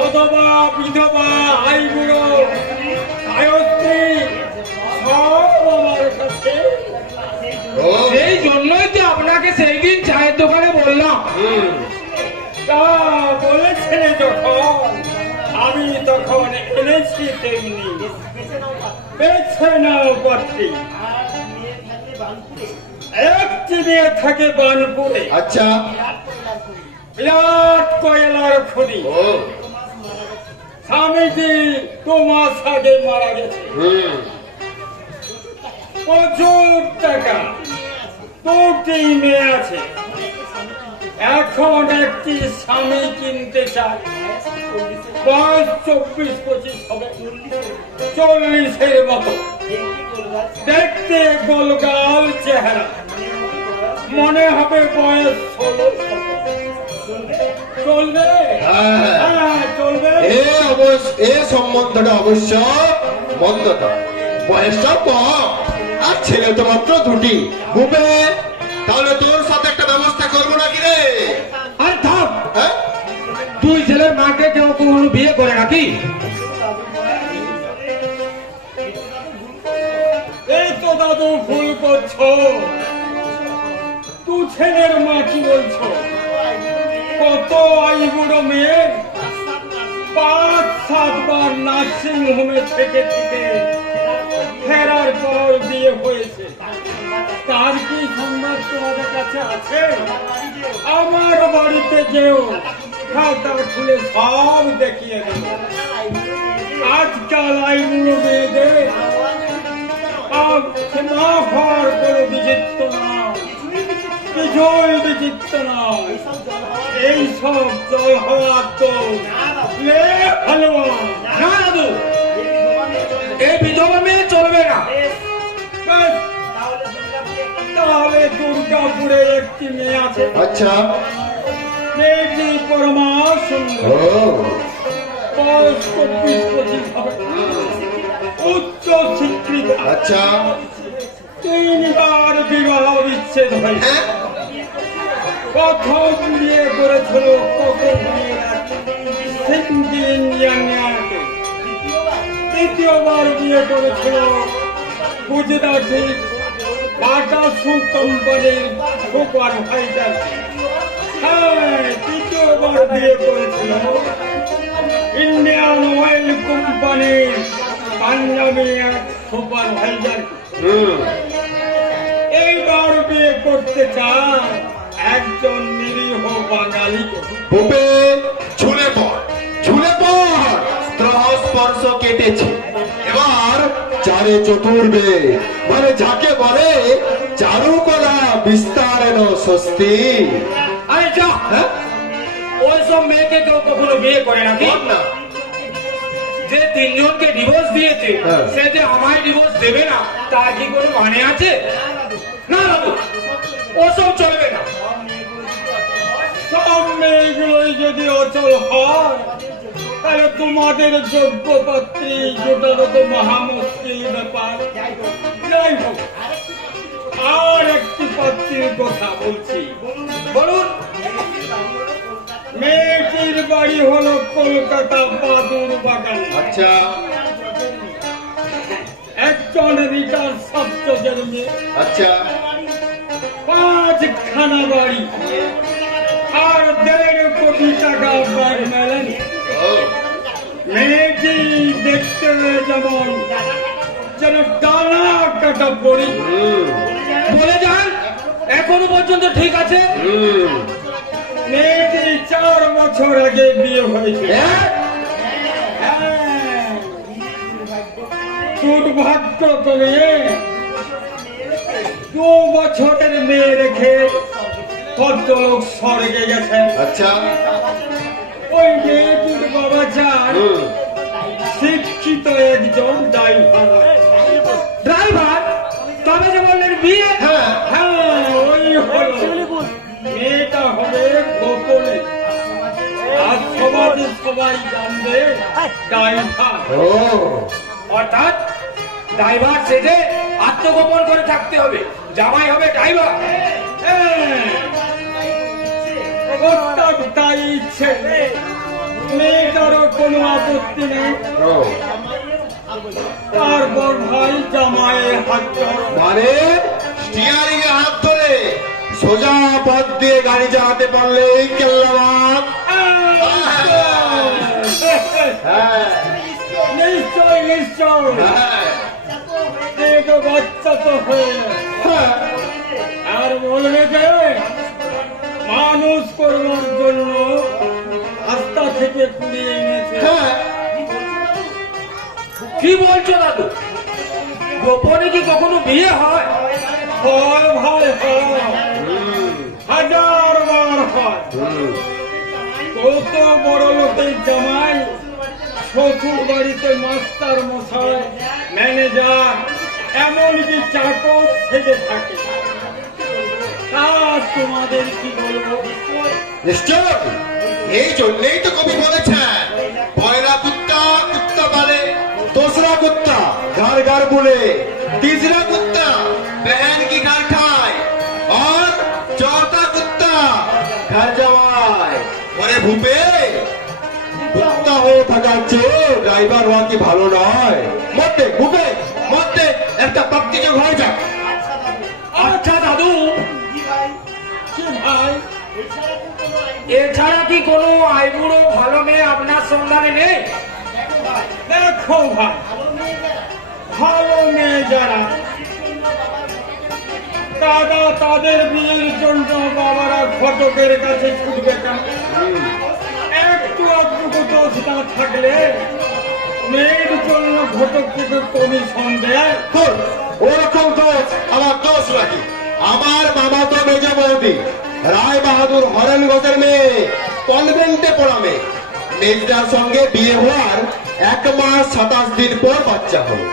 অথবা বিধবা, আইবুড়ো, আয়ত্রী সব আমার কাছে। ও সেই জন্যই তো আপনাকে সেই দিন চায়ের দোকানে বললাম। হুম। তা বলেছেন যখন, আমি তখন এনেছি তেমনি। বেছে নাও পাত্রী। একটি মেয়ে থাকে বানপুরে, আচ্ছা। বিরাট কয়লার খনি। ও স্বামীজি 2 মাস আগে মারা গেছে। হুম। প্রচুর টাকা, 2টি মেয়ে আছে। এখন একটি স্বামী কিনতে চায়। বয়স 24-25 হবে, 40-এর মতো। দেখতে গোলগাল চেহারা, মনে হবে বয়স 16। চলবে? হ্যাঁ। হ্যাঁ, চলবে। এ সম্বন্ধটা অবশ্য মন্দ নয়, বয়সটাও কম, আর ছেলে তো মাত্র দুটি। ভূপেন, তাহলে তোর সাথে একটা ব্যবস্থা করবো নাকি রে? আর থাক, হ্যাঁ? দুই ছেলের মাকে কেউ কখনো বিয়ে করে নাকি? এই তো দাদু ভুল করছো। দু ছেলের মা কি বলছো? কত আইবুড়ো মেয়ে 5-7 বার নার্সিং হোমে থেকে থেকে ফেরার পর বিয়ে হয়েছে। তার কি সংবাদ তোমাদের কাছে আছে? আমার বাড়িতে যেও, খাতা খুলে সব দেখিয়ে দেব। আজকাল আইবুড়ো মেয়েদের না হওয়ার কোনো বিচিত্র না, কিছুই বিচিত্র নয়। এইসব জল হওয়ার তো ভালো না দাদু, এই বিধবা মেয়ে চলবে না। তাহলে দুর্গাপুরে একটি মেয়ে আছে, আচ্ছা। মেয়েটি পরমা সুন্দর, ও, বয়স 24-25 হবে, উচ্চ শিক্ষিত। আচ্ছা। 3 বার বিবাহ বিচ্ছেদ হয়েছে। হ্যাঁ? প্রথম বিয়ে করেছিল ইঞ্জিনিয়ারকে, দ্বিতীয়বার বিয়ে করেছিল গুজরাটি বাটা সু কোম্পানির সুপারভাইজার। হ্যাঁ, তৃতীয়বার বিয়ে করেছিল ইন্ডিয়ান অয়েল কোম্পানির পাঞ্জাবি সুপারভাইজার। এইবার বিয়ে করতে চান একজন নিরীহ বাঙালি। ভূপেন, ঝুলে পড়, ঝুলে পড়। স্পর্শ কেটেছে, এবার চারে চতুর্বে, মানে যাকে বলে চারুকলা বিস্তারেণ স্বস্তি। আরে যা, হ্যাঁ? ওইসব মেয়েকে কেউ কখনো বিয়ে করে নাকি? বল না। যে 3 জনকে ডিভোর্স দিয়েছে, হ্যাঁ। সে যে আমায় ডিভোর্স দেবে না, তার কি কোনো মানে আছে? না দাদু, ওসব চলবে না। সব মেয়েগুলোই যদি অচল হয়, তাহলে তোমাদের যোগ্য পাত্রী জোটানো তো মহা মুশকিল ব্যাপার। যাই হোক, আর একটি পাত্রীর কথা বলছি। বলুন। মেয়েটির বাড়ি হলো কলকাতা বাদুর বাগান। আচ্ছা। একজন রিটার সাবজেক্টের মেয়ে, আচ্ছা। 5খানা বাড়ি আর 1.5 কোটি টাকা ব্যাংক ব্যালেন্স। ও, মেয়েটি দেখতে যেমন যেন টানা কাটা পড়ি। বলে যান, এখনো পর্যন্ত ঠিক আছে? মেয়েটি 4 বছর আগে বিয়ে হয়েছে। হ্যাঁ? হ্যাঁ, দুর্ভাগ্য করে 2 বছরের মেয়ে রেখে ভদ্রলোক স্বর্গে গেছেন। আচ্ছা। ওই মেয়েটির বাবা চান শিক্ষিত একজন ড্রাইভার। ড্রাইভার? তবে যে বললেন বিয়ে? হ্যাঁ। হ্যাঁ, ওই হলো। মেয়েটা হবে গোপনে, আর সমাজে সবাই জানবে ড্রাইভার। ও, অর্থাৎ ড্রাইভার সেজে আত্মগোপন করে থাকতে হবে, জামাই হবে ড্রাইভার। ওর তাই ইচ্ছে, মেয়েটারও কোনো আপত্তি নেই। ও, তারপর ভাই জামাইয়ের হাত ধরো। মানে স্টিয়ারিং এ হাত ধরে সোজা পথ দিয়ে গাড়ি চালাতে পারলেই কেল্লাবাদ। হ্যাঁ, নিশ্চয় নিশ্চয়, হ্যাঁ, দেখো বাচ্চা তো হয়ে হ্যাঁ। আর বলবে যে মানুষ করবার জন্য রাস্তা থেকে কুড়িয়ে এনেছে। হ্যাঁ। কি বলছো দাদু? গোপনে কি কখনো বিয়ে হয়? হয় ভাই, হয়, 1000 বার হয়। কত বড় লোকের জামাই শ্বশুর বাড়িতে মাস্টার মশাই, ম্যানেজার, এমনকি চাকর থেকে থাকে। তা তোমাদের কি বলবো? নিশ্চয়, এই জন্যই তো কবি বলেছেন, পয়লা কুত্তা কুত্তা পালে, দোসরা কুত্তা बोले, तीसरा कुत्ता बहन की घर खाए और चौथा कुत्ता घर जमाए। ওরে ভূপে, কুত্তা হয়ে থাকার চেয়ে ড্রাইভার হওয়া কি ভালো নয়? মরতে ভূপে, মরতে একটা পাপ্তি যোগ হয়ে যাক। আচ্ছা দাদু, ভাই এছাড়া কি কোনো আইবুড়ো ভালো মেয়ে আপনার সন্ধানে নেই? দেখো ভাই, ভালো মেয়ে যারা দাদা তাদের বিয়ের জন্য বাবারা ঘটকের কাছে ছুটবে কেন? একটু আধটুকু দোষ না থাকলে মেয়ের জন্য ঘটক থেকে কমিশন দেয়। তোর ওরকম দোষ আমার দোষ নাকি? আমার মামা তো মেজ বৌদি রায় বাহাদুর হরেন ঘোষের মেয়ে, কনভেন্টে পড়া মেয়ে। মেজদার সঙ্গে বিয়ে হওয়ার 1 মাস 27 দিন পর বাচ্চা হলো।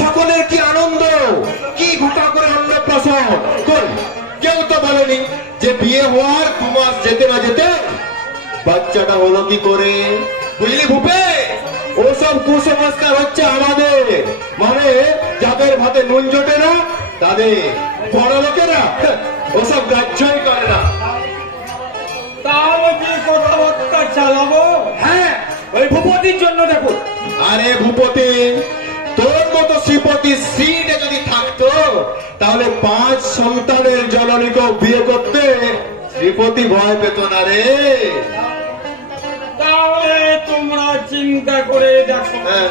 সকলের কি আনন্দ, কি ঘটা করে অন্নপ্রাশন। কই কেউ তো বলেনি যে বিয়ে হওয়ার 2 মাস যেতে না যেতে বাচ্চাটা হলো কি করে। বুঝলি ভূপে, ওসব কুসংস্কার হচ্ছে আমাদের, মানে যাদের ভাতে নুন জোটে না তাদের, বড় লোকেরা ওসব গ্রাহ্যই করে না। তাহলে কি কথাবার্তা চালাবো? হ্যাঁ, ওই ভূপতির জন্য দেখুন। আরে ভূপতি, তোর মতো শ্রীপতি সিটে যদি থাকতো তাহলে 5 সন্তানের জননীকেও বিয়ে করতে শ্রীপতি ভয় পেত না রে। তাহলে তোমরা চিন্তা করে দেখো, হ্যাঁ,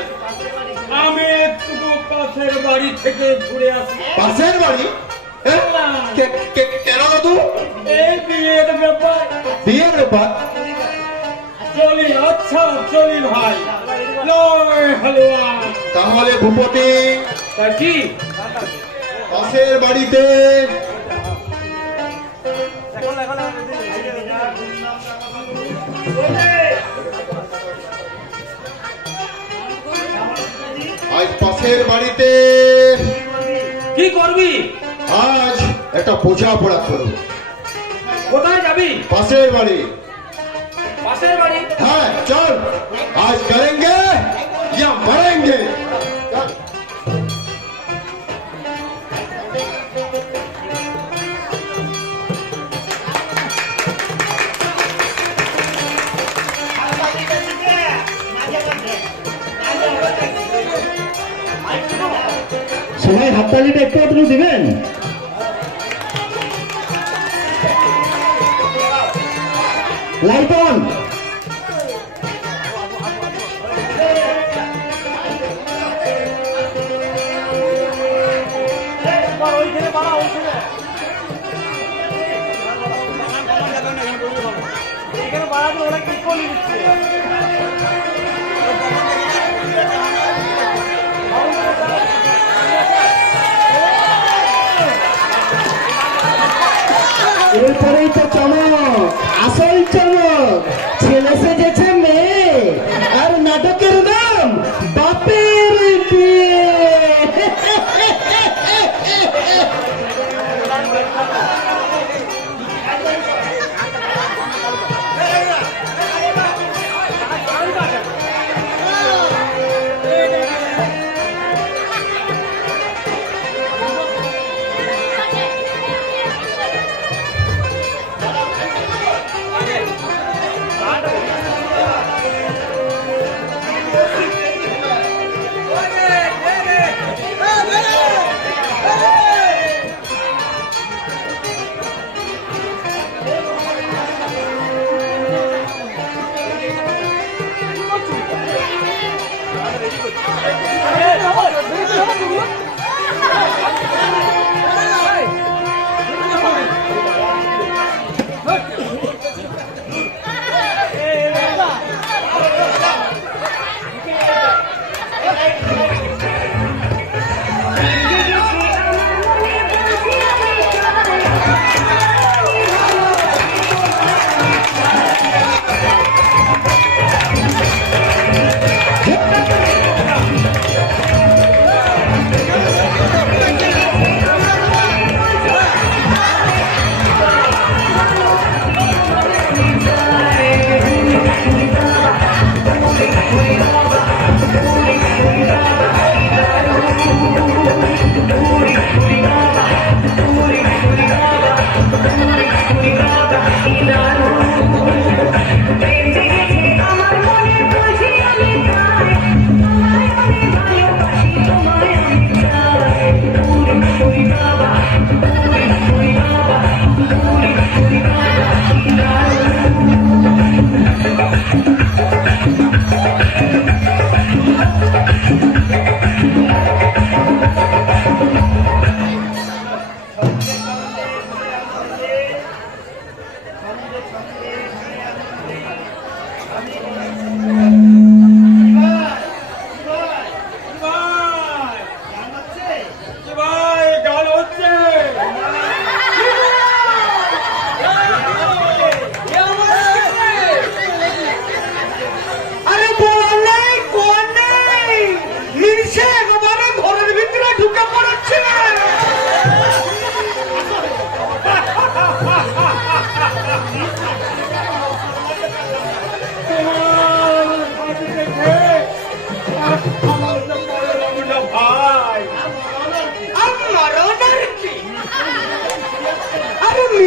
আমি একটু পাশের বাড়ি থেকে ঘুরে আসি। পাশের বাড়ি? হ্যাঁ? কেন দাদু? এই বিয়ের ব্যাপার বিয়ের ব্যাপার? চলি। আচ্ছা চলি ভাই, লয় হালুয়া। তাহলে ভূপতি তা কি? পাশের বাড়িতে আজ পাশের বাড়িতে কি করবি? আজ একটা বোঝাপড়া করবো। কোথায় যাবি? পাশের বাড়ি। পাশের বাড়ি? হ্যাঁ চল, আজ করেंगे या मरेंगे। সবাই হাততালিটা একটু একটু দিবেন। Light on. এরপরেই তো চমক, আসল চমক। ছেলে সেজেছে মেয়ে, আর নাটকের নাম বাপের বিয়ে।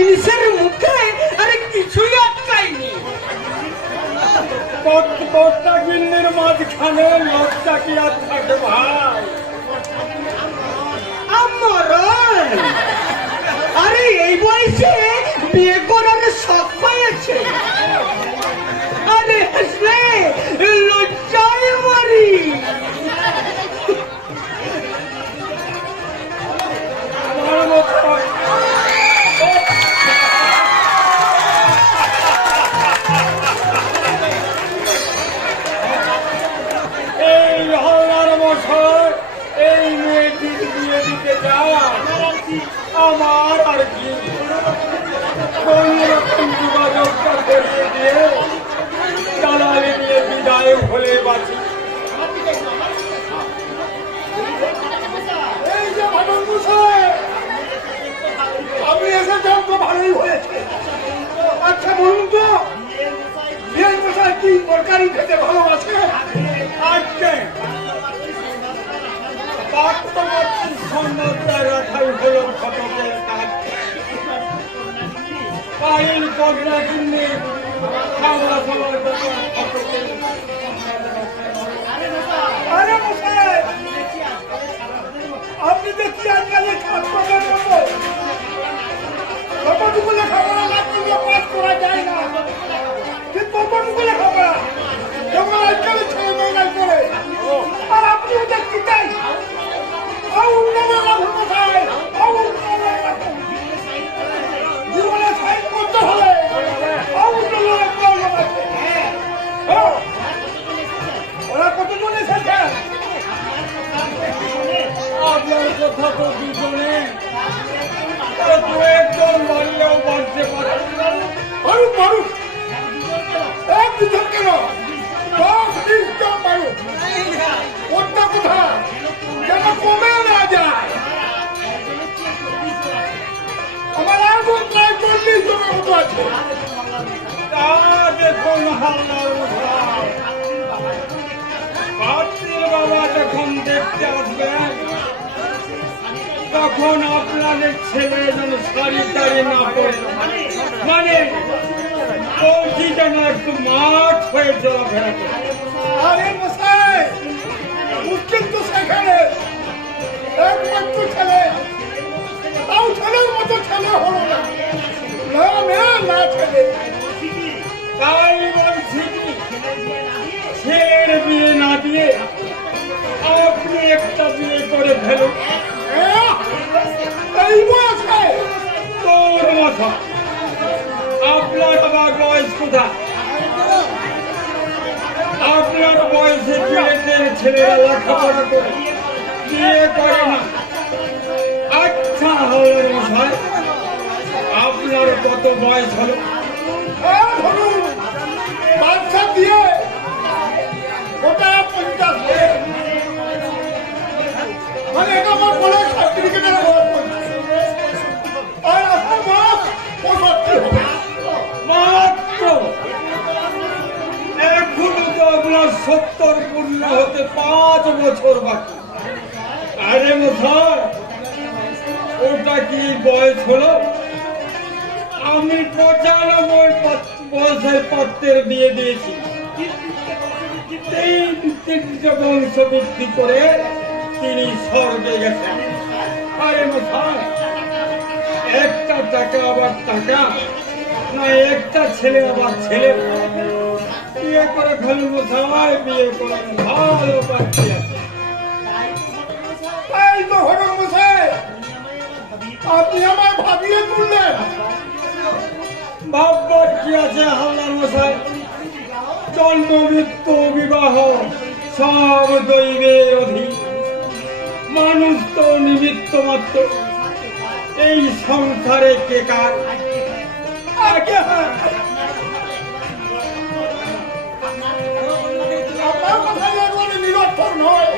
পুলিশের মুখে আরে কিছুই আটকায়নি। কর্তা গিন্নির মাঝখানে লজ্জা কি আর থাকে ভাই? আমার আরে এই বয়সে বিয়ে করার শখ হয়েছে, আরে হাসলে লজ্জায় মরি। এই হাওলার মশাই এই মেয়েটির বিয়ে দিতে যাওয়া আমার আর কি কোন রকম যোগাযোগটা করিয়ে দিয়ে দালালি নিয়ে বিদায় হলে বাঁচি। এই যে ভাটন মশাই, আপনি এসেছেন তো ভালোই হয়েছে। আচ্ছা বলুন তো, বিয়ের মশাই কি তরকারি খেতে ভালোবাসে? আজকে পার্শ্ববর্তী সম্বন্ধে রাখাই হল ফটকের কাজ। পাইল কগরা কিনে খাওয়া খাওয়ার ব্যাপার ফটকের। আরে মশাই, আপনি দেখছি আজকালে কাজ করবেন মতো কতটুকু লেখাপড়া না করলে পাস করা যায় না, কিন্তু কতটুকু লেখাপড়া যেমন আজকালে ছেলে মেয়েরা করে, আর আপনিও দেখতে চাই জীবনে সাইড করতে হলে ওরা কতজন এসেছে? আপনার কথা তো দুজনে, একজন মারলেও বাড়তে পারে। মারুক মারুক, এক দুজন কেন 10-20 জন মারুক, ওটা কোথা যেন কমে না যায়। আমার আগুন প্রায় 40 জনের মতো আছে। তা দেখুন হাওলার মশাই, পাত্রীর বাবা যখন দেখতে আসবেন তখন আপনাদের ছেলে যেন শাড়ি টাড়ি না পড়ে, মানে কৌটি যেন একটু মাঠ হয়ে চলাফেরা করে। আরে মশাই, মুশকিল তো সেখানে একমাত্র ছেলে, তাও ছেলের মতো ছেলে হলো না, না মেয়ে না ছেলে। তাই বলছি ছেলের বিয়ে না দিয়ে আপনি একটা বিয়ে করে ফেলুন। এই বয়সে তোর মাথা, আপনার আবার বয়স কোথায়? আপনার বয়সে বিয়েদের ছেলেরা লেখাপড়া করে বিয়ে করে না। আচ্ছা হাওলার মশাই, আপনার কত বয়স হলো? ধরুন বাচ্চা দিয়ে ওটা 50, মানে এটা আমার কলেজ সার্টিফিকেটের আর আপনার বয়স 65 হবে মাত্র। এখনো তো আপনার 70 পূর্ণ হতে 5 বছর বাকি। আরে মশাই, ওটা কি বয়স হলো? আমি 95 বয়সের পাত্রের বিয়ে দিয়েছি, 3 বংশ বৃদ্ধি করে তিনি স্বর্গে গেছেন। আরে মশাই, একটা টাকা আবার টাকা না, একটা ছেলে আবার ছেলে, বিয়ে করে ফেলুন মশাই, বিয়ে করে ভালো পাচ্ছি আছে। তাই তো হলো মশাই, আপনি আমার ভাবিয়ে তুললেন। ভাববার কি আছে হাওলার মশাই, জন্ম মৃত্যু বিবাহ সব দৈবের অধীন, মানুষ তো নিমিত্ত মাত্র, এই সংসারে কে কার। আপনার কথা একবারে নিরর্থক নয়,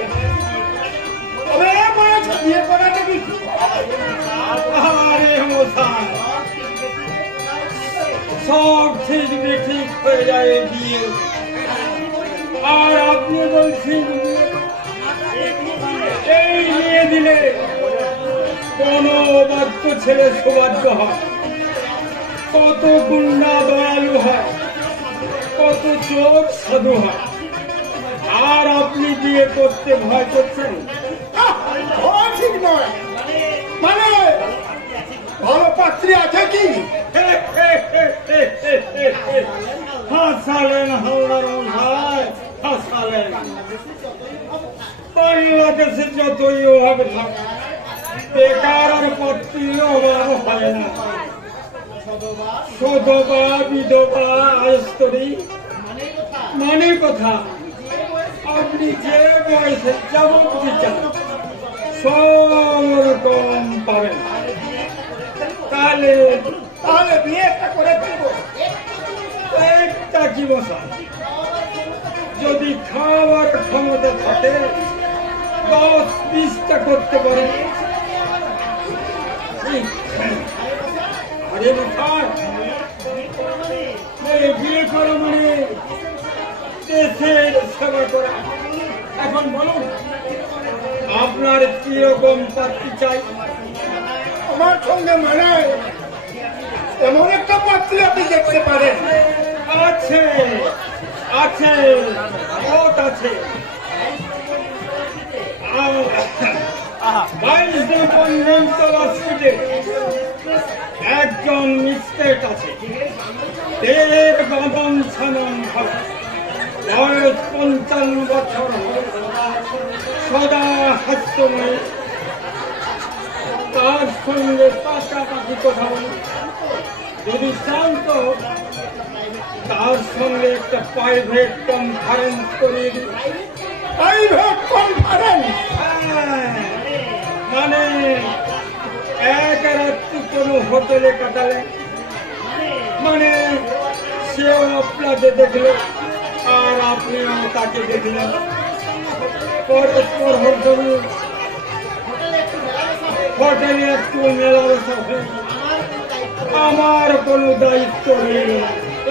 তবে বলেছে বিয়ে করাটা কি? আরে মশাই, সব ঠিক ঠিক হয়ে যায় বিয়ে, আর আপনি বলছেন এই নিয়ে দিলে কোন অবাধ্য ছেলে সৌভাগ্য হয়। কত গুন্ডা দয়ালু হয়, কত চোখ সাধু হয়, আর আপনি বিয়ে করতে ভয় করছেন? ঠিক নয়, মানে ভালো পাত্রী আছে কি? হাসালেন হালদার মশাই, হাসালেন। বাংলাদেশে যতই অভাব থাকে, বেকার আর পাত্রীর অভাব হয় না। সধবা, বিধবা, আয়স্তরী, মানে কথা আপনি যে বয়সে যেমন চান সব রকম পাবেন। তাহলে তাহলে বিয়েটা করে দেবো। একটা কি মশা, যদি খাওয়ার ক্ষমতা থাকে 10-20টা করতে পারে। আরে মশাই, বিয়ে করা মানে দেশের সেবা করা। এখন বলুন আপনার কিরকম পাত্রী চাই? আমার সঙ্গে মানায় এমন একটা পাত্রী আপনি দেখতে পারেন। আছে আছে, বহুত আছে। 22 তলা স্পিডে একজন মিস্টেক আছে, দেড় গগন ছানন ভাব, বয়স 55 বছর, সদা হাস্যময়, তার সঙ্গে পাশাপাশি কথা বলি। যদি শান্ত, তার সঙ্গে একটা প্রাইভেট কনফারেন্স করিয়ে দিই। Private conference? মানে এক রাত্রি কোনো হোটেলে কাটালেন, মানে সেও আপনাকে দেখলো আর আপনিও তাকে দেখলেন, পরস্পর হোটেলে একটু মেলামেশা হয়ে আমার কোনো দায়িত্ব নেই,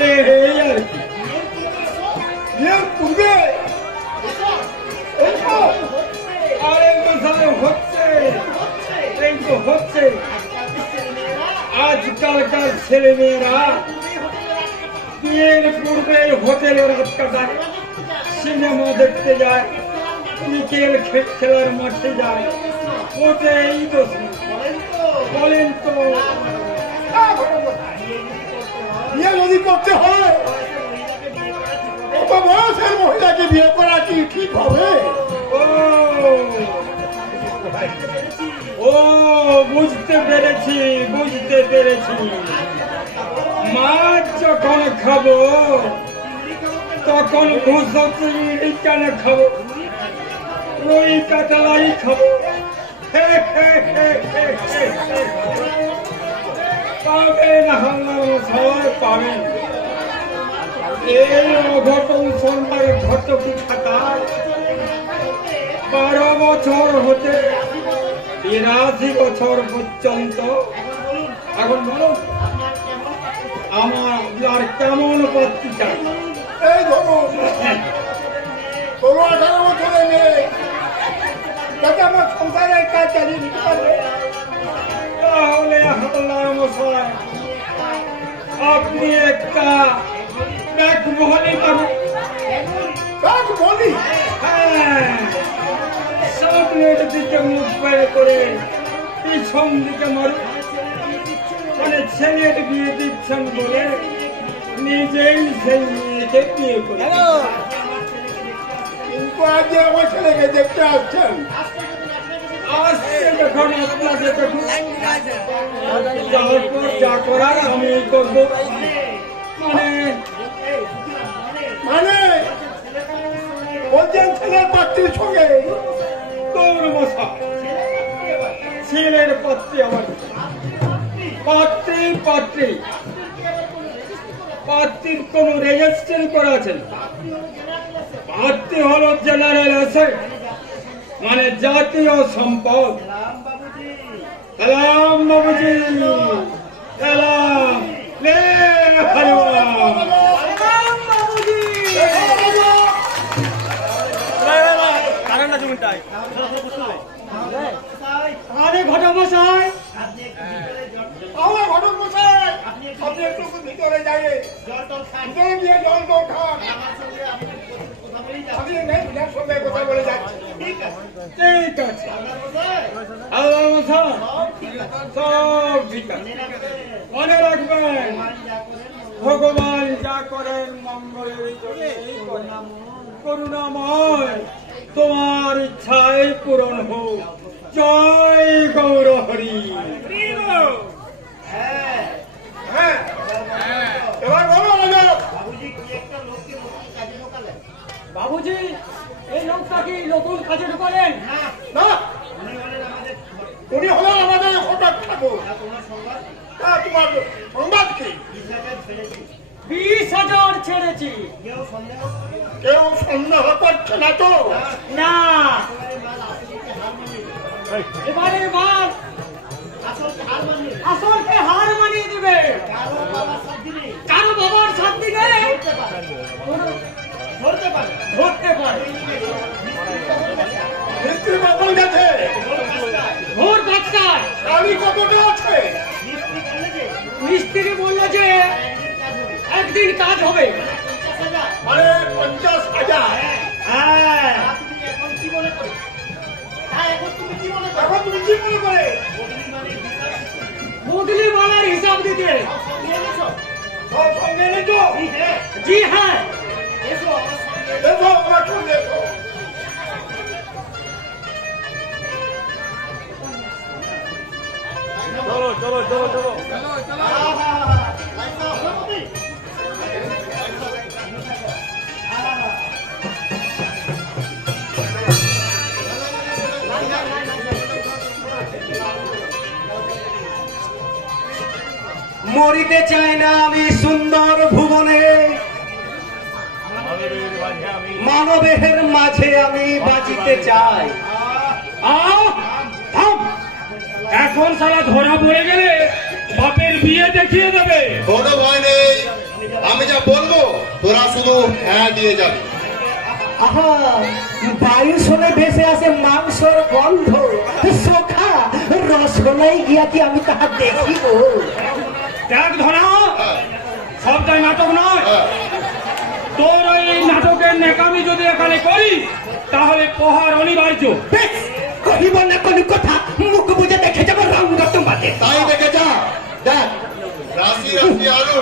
এই আর কি। বিয়ের পূর্বে আরে মশাই হচ্ছে, এই তো হচ্ছে। আজকালকার ছেলে মেয়েরা বিয়ের পূর্বে হোটেলে রাত কাটায়, সিনেমা দেখতে যায়, ক্রিকেট খেলার মাঠে যায়, ওতে এই দোষ না। বলেন তো, বিয়ে যদি করতে হয় অত বয়সের মহিলাকে বিয়ে করা কি ঠিক হবে? ও বুঝতে পেরেছি, বুঝতে পেরেছি। মাছ যখন খাবো তখন ঘুষো চিংড়ি কেন খাবো, রুই কাতলাই খাবো। পাবেন হাল্লার মশাই, পাবেন। এই অঘটন সন্ধ্যার ঘটকি খাতায় 12 বছর হতে 82 বছর পর্যন্ত। এখন বলুন আমার কেমন পাত্রী চাই? এই ধরুন 16-18 বছরের মেয়ে, যাতে আমার সংসারের কাজ চালিয়ে নিতে পারবে। তাহলে হাল্লার মশাই আপনি একটা ব্যাগমহলি পাবেন। সব বলি হ্যাঁ, সামনের দিকে মুখ বের করে পিছন দিকে মারুন, মানে ছেলের বিয়ে দিচ্ছেন বলে নিজেই সেই মেয়েকে বিয়ে করে। কিন্তু আজ যে আমার ছেলেকে দেখতে আসছেন, আসছে যখন আপনাকে দেখুন, তারপর যা করার আমি করবো। মানে বলছেন ছেলের পাত্রীর সঙ্গে তোর মশা, ছেলের পাত্রী আমার পাত্রী, পাত্রী পাত্রীর কোন রেজিস্ট্রি করা আছে? পাত্রী হলো জেনারেল অ্যাসেট, মানে জাতীয় সম্পদ। সালাম বাবুজি, সালাম। লে হরিওম। আরে ঘটমশাই, আমার ঘটক মশাই আপনি একটু ভিতরে যাই ভিতরে গিয়ে জল তো খান আমি নেই বিধান সঙ্গে কথা বলে যাচ্ছি ঠিক আছে আল্লাহ মশাই সব ঠিক আছে মনে রাখবেন ভগবান যা করেন মঙ্গলের জন্যই করেন। করুণাময় তোমার ইচ্ছাই পূরণ হোক। জয় গৌর হরি। হ্যাঁ এবার বলো রাজা বাবুজি এই লোকটা কি নতুন কাজে ঢুকালেন? না উনি হলেন আমাদের হঠাৎ ঠাকুর তোমার সংবাদ কি 20,000 ছেড়েছি। কেউ সন্দেহ করছে না তো না এবারে বাদ আসলকে হার মানিয়ে দিবে। কারো বাবার সাথ দিবে ধরতে পারে মিস্ত্রি কখন গেছে ভোর 5টায়। আমি কতটা আছে মিস্ত্রি বললো যে একদিন কাজ হবে। মানে 50,000 হ্যাঁ এখন তুমি কি মনে করে বদলি মালার হিসাব দিতে। সব সঙ্গে এনেছো জি হ্যাঁ দেখো আমার সঙ্গে দেখো মরিতে চাই না আমি সুন্দর ভুবনে, মানবের মাঝে আমি বাঁচিতে চাই। এখন সারা ধরা পড়ে গেলে বাপের বিয়ে দেখিয়ে দেবে। কোনো ভয় নেই, আমি যা বলবো তোরা শুধু হ্যাঁ দিয়ে যাবি। আহা বায়ু শোনে ভেসে আসে মাংসর গন্ধ, সোখা রসগোলাই গিয়াছি আমি তাহা দেখিব। দেখ ধরা হ্যাঁ, সবটাই নাটক নয়। হ্যাঁ। তোর এই নাটকের নেকামি যদি এখানে করি তাহলে প্রহার অনিবার্য। বেশ কহিব না কোনো কথা, মুখ বুঝে দেখে যাবো রঙ্গ তোমাদের। তাই দেখে যা। দেখ রাশি রাশি আলু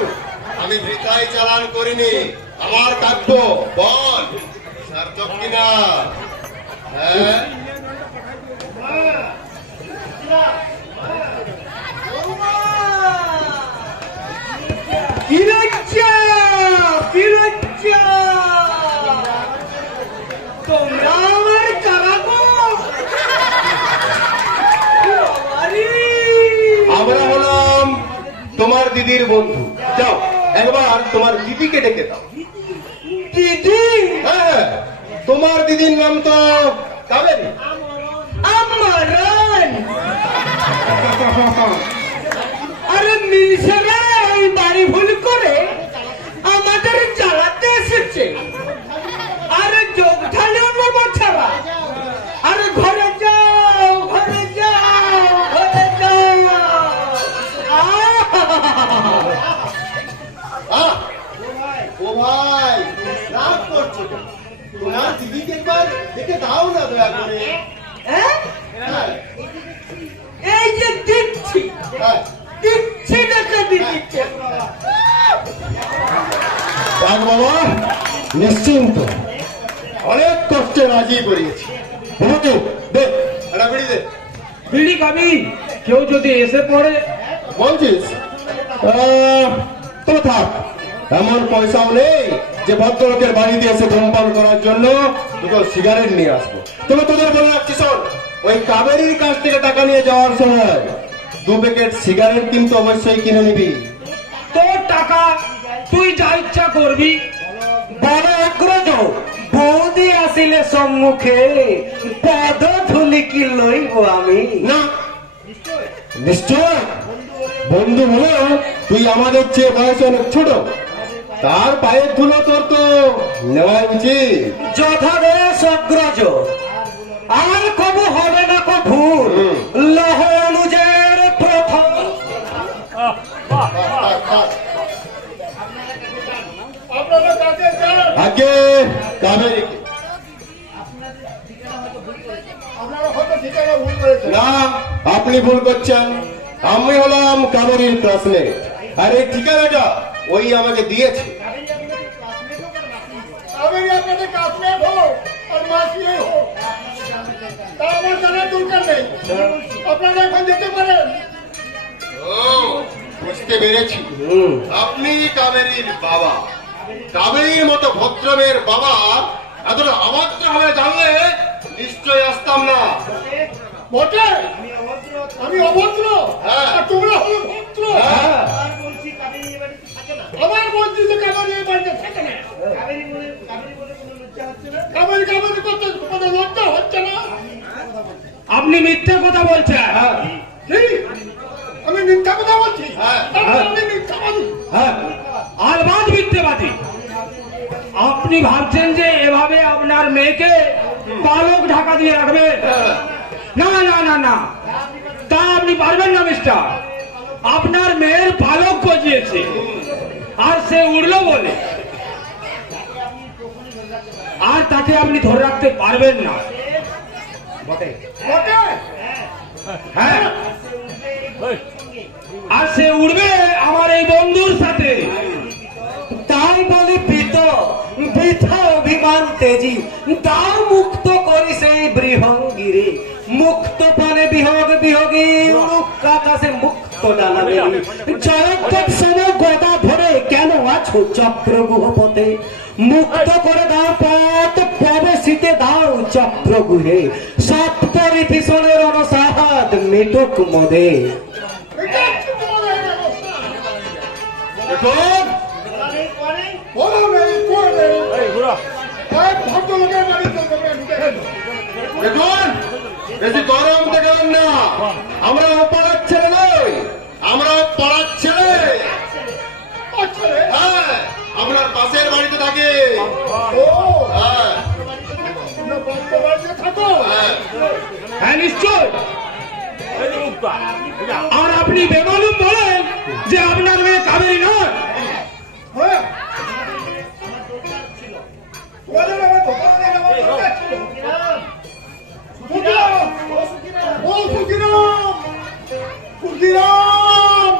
আমি বৃথায় চালান করিনি, আমার কাব্য বল সার্থক কিনা। হ্যাঁ কি লজ্জা, কি লজ্জা, তোমরা আমার কারাগো। আমরা হলাম তোমার দিদির বন্ধু। যাও একবার তোমার দিদিকে ডেকে দাও। দিদি হ্যাঁ তোমার দিদির নাম তো কাবেরী। আমারন আরে মিলছেরা এই বাড়ি ভুল করে আমাদের জ্বালাতে এসেছে। আরে যোগ ঢালে নেবো ছাড়া। আরে ঘরে যাও, ঘরে যাও, ঘরে যাও। আহ, ও ভাই রাগ করছো কেন? তোমার দিদিকে একবার দেখে দাও না দয়া করে। হ্যাঁ? হ্যাঁ, এই যে দিচ্ছি হ্যাঁ। দিচ্ছি দেখে দিচ্ছে। যাক বাবা নিশ্চিন্ত, অনেক কষ্টে রাজি করিয়েছি। বুঝতে দে একটা বিড়ি দে। বিড়ি খাবি? কেউ যদি এসে পড়ে? বলছিস তো থাক, এমন পয়সাও নেই যে ভদ্রলোকের বাড়িতে এসে ধূমপান করার জন্য দুটো সিগারেট নিয়ে আসবো। তবে তোদের বলে রাখছি শোন, ওই কাবেরীর কাছ থেকে টাকা নিয়ে যাওয়ার সময় 2 প্যাকেট সিগারেট কিন্তু অবশ্যই কিনে নিবি। তোর টাকা তুই যা ইচ্ছা করবি। বড় অগ্রজ বৌদি আসিলে সম্মুখে পদ ধুলি কি লইব আমি। না নিশ্চয় বন্ধু হলো, তুই আমাদের চেয়ে বয়স অনেক ছোট, তার পায়ের ধুলো তোর তো নেওয়া উচিত। যথাদেশ অগ্রজ, আর কবু হবে না কো ভুল। লহ অনুজের আপনারা হয়তো ঠিকানা ভুল করেছেন। না, আপনি ভুল করছেন। আমি হলাম কাবেরীর ক্লাসমেট, আর এই ঠিকানাটা ওই আমাকে দিয়েছে। কাবেরী আপনাদের ক্লাসমেট হোক আর মাসিয়ে হোক, তা আমার জানার দরকার নেই। আপনারা এখন যেতে পারেন। ও, বুঝতে পেরেছি, আপনি কাবেরীর বাবা। কাবেরীর মতো ভদ্রমের বাবা এতটা অভদ্র হবে জানলে নিশ্চয়ই আসতাম না। বটে আমি অভদ্র, হ্যাঁ। আর তোমরা হলো ভদ্র। হ্যাঁ। আবার বলছি যে কাবেরী এই বাড়িতে থাকে না। কাবেরী কাবেরী করতে তোমাদের লজ্জা হচ্ছে না? আপনি মিথ্যে কথা বলছেন। কি? আমি মিথ্যা কথা বলছি? হ্যাঁ। তারপর আমি মিথ্যাবাদী? হ্যাঁ, আলবাদ মিথ্যেবাদী। আপনি ভাবছেন যে এভাবে আপনার মেয়েকে পালক ঢাকা দিয়ে রাখবে? না না না না, তা আপনি পারবেন না মিস্টার। আপনার মেয়ের পালক গজিয়েছে আর সে উড়লো বলে, আর তাকে আপনি ধরে রাখতে পারবেন না। বটে? হ্যাঁ, আর সে উড়বে আমার এই বন্ধুর সাথে। তাই বলি পিত বৃথা অভিমান তেজি, দাও মুক্ত করি সেই বৃহঙ্গিরে। মুক্ত পানে বিহগ বিহগে উড়ুক আকাশে মুক্ত ডানা বেরি। জয়দ্রথ সম গদা ধরে কেন আছো চক্রগুহপথে? মুক্ত করে দাও পথ, প্রবেশিতে দাও চক্রগুহে। সপ্তরি ভীষণের অনসাহাত মিটুক মদে। এটা হচ্ছে তোমাদের ব্যবস্থা। দেখুন, বলো নেই, করে নেই। এক ভদ্রলোকের বাড়িতে তোমরা ঢুকে গেছো। দেখুন, বেশি গরম দেখান না। আমরা পাড়ার ছেলে নই, আমরা পাড়ার ছেলে। আচ্ছা রে। হ্যাঁ, আপনার পাশের বাড়িতে থাকে। ও, হ্যাঁ, তোমরা বদ্ধ বাড়িতে থাকো? হ্যাঁ। হ্যাঁ নিশ্চয়। আর আপনি বেমালুম বলেন যে আপনার মেয়ে কাবেরী নয়। হ্যাঁ। তোমাদের আমার দোকানে আমার দরকার ছিল। সুখিরাম! ও সুখিরাম! সুখিরাম!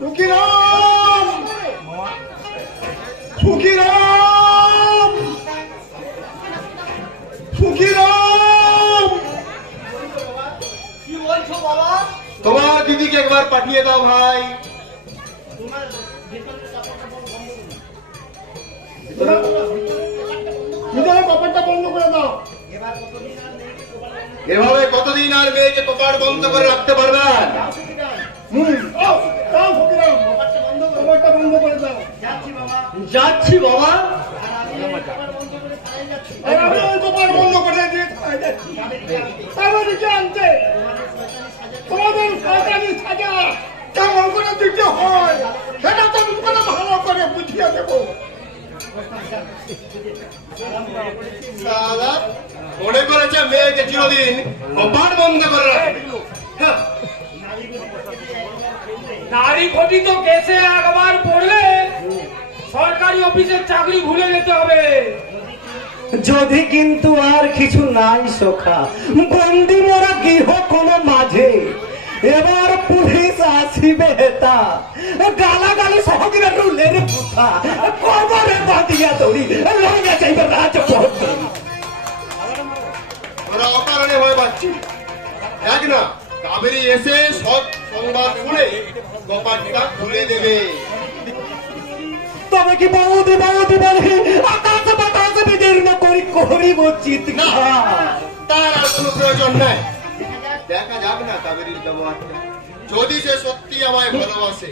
সুখিরাম! সুখিরাম! সুখিরাম! কি বলছো বাবা? তোমার দিদিকে একবার পাঠিয়ে দাও ভাই। ভিতরে কপাটটা বন্ধ করে দাও। এভাবে কতদিন আর মেয়েকে কপাট বন্ধ করে রাখতে পারবেন? ও, দাও সুখিরাম, কপাটটা বন্ধ করে দাও। যাচ্ছি বাবা। আর আমি ওই কপাট বন্ধ করে দিয়ে খাই যাচ্ছি। কাবেরীকে আনতে তোমাদের সরকারি সাজা কেমন করে দিতে হয় সেটা তো আমি তোমাকে ভালো করে বুঝিয়ে দেবো। দাদা মনে করেছে মেয়েকে চিরদিন কপাট বন্ধ করে রাখবে। হ্যাঁ। নারী ঘটিত কেসে একবার পড়লে সরকারি অফিসের চাকরি ভুলে যেতে হবে। যদি কিন্তু আর কিছু নাই সখা, বন্দি মোরা গৃহ কোন মাঝে। এবার পুলিশ আসিবে হেতা, গালাগালি সহজে রুলের পুথা। কবরে বাঁধিয়া দড়ি লইয়া যাইবে রাজপথ। ওরা অকারণে ভয় পাচ্ছি। দেখ না, কাবেরী এসে সব সংবাদ শুনে কপাটটা খুলে দেবে। তবে কি বৌদি বৌদি বলে আকাশ বাতাস বিদীর্ণ করি করিব চিৎকার। তার আর কোনো প্রয়োজন নাই। দেখা যাক না কাবেরীর ব্যবহারটা। যদি সে সত্যি আমায় ভালোবাসে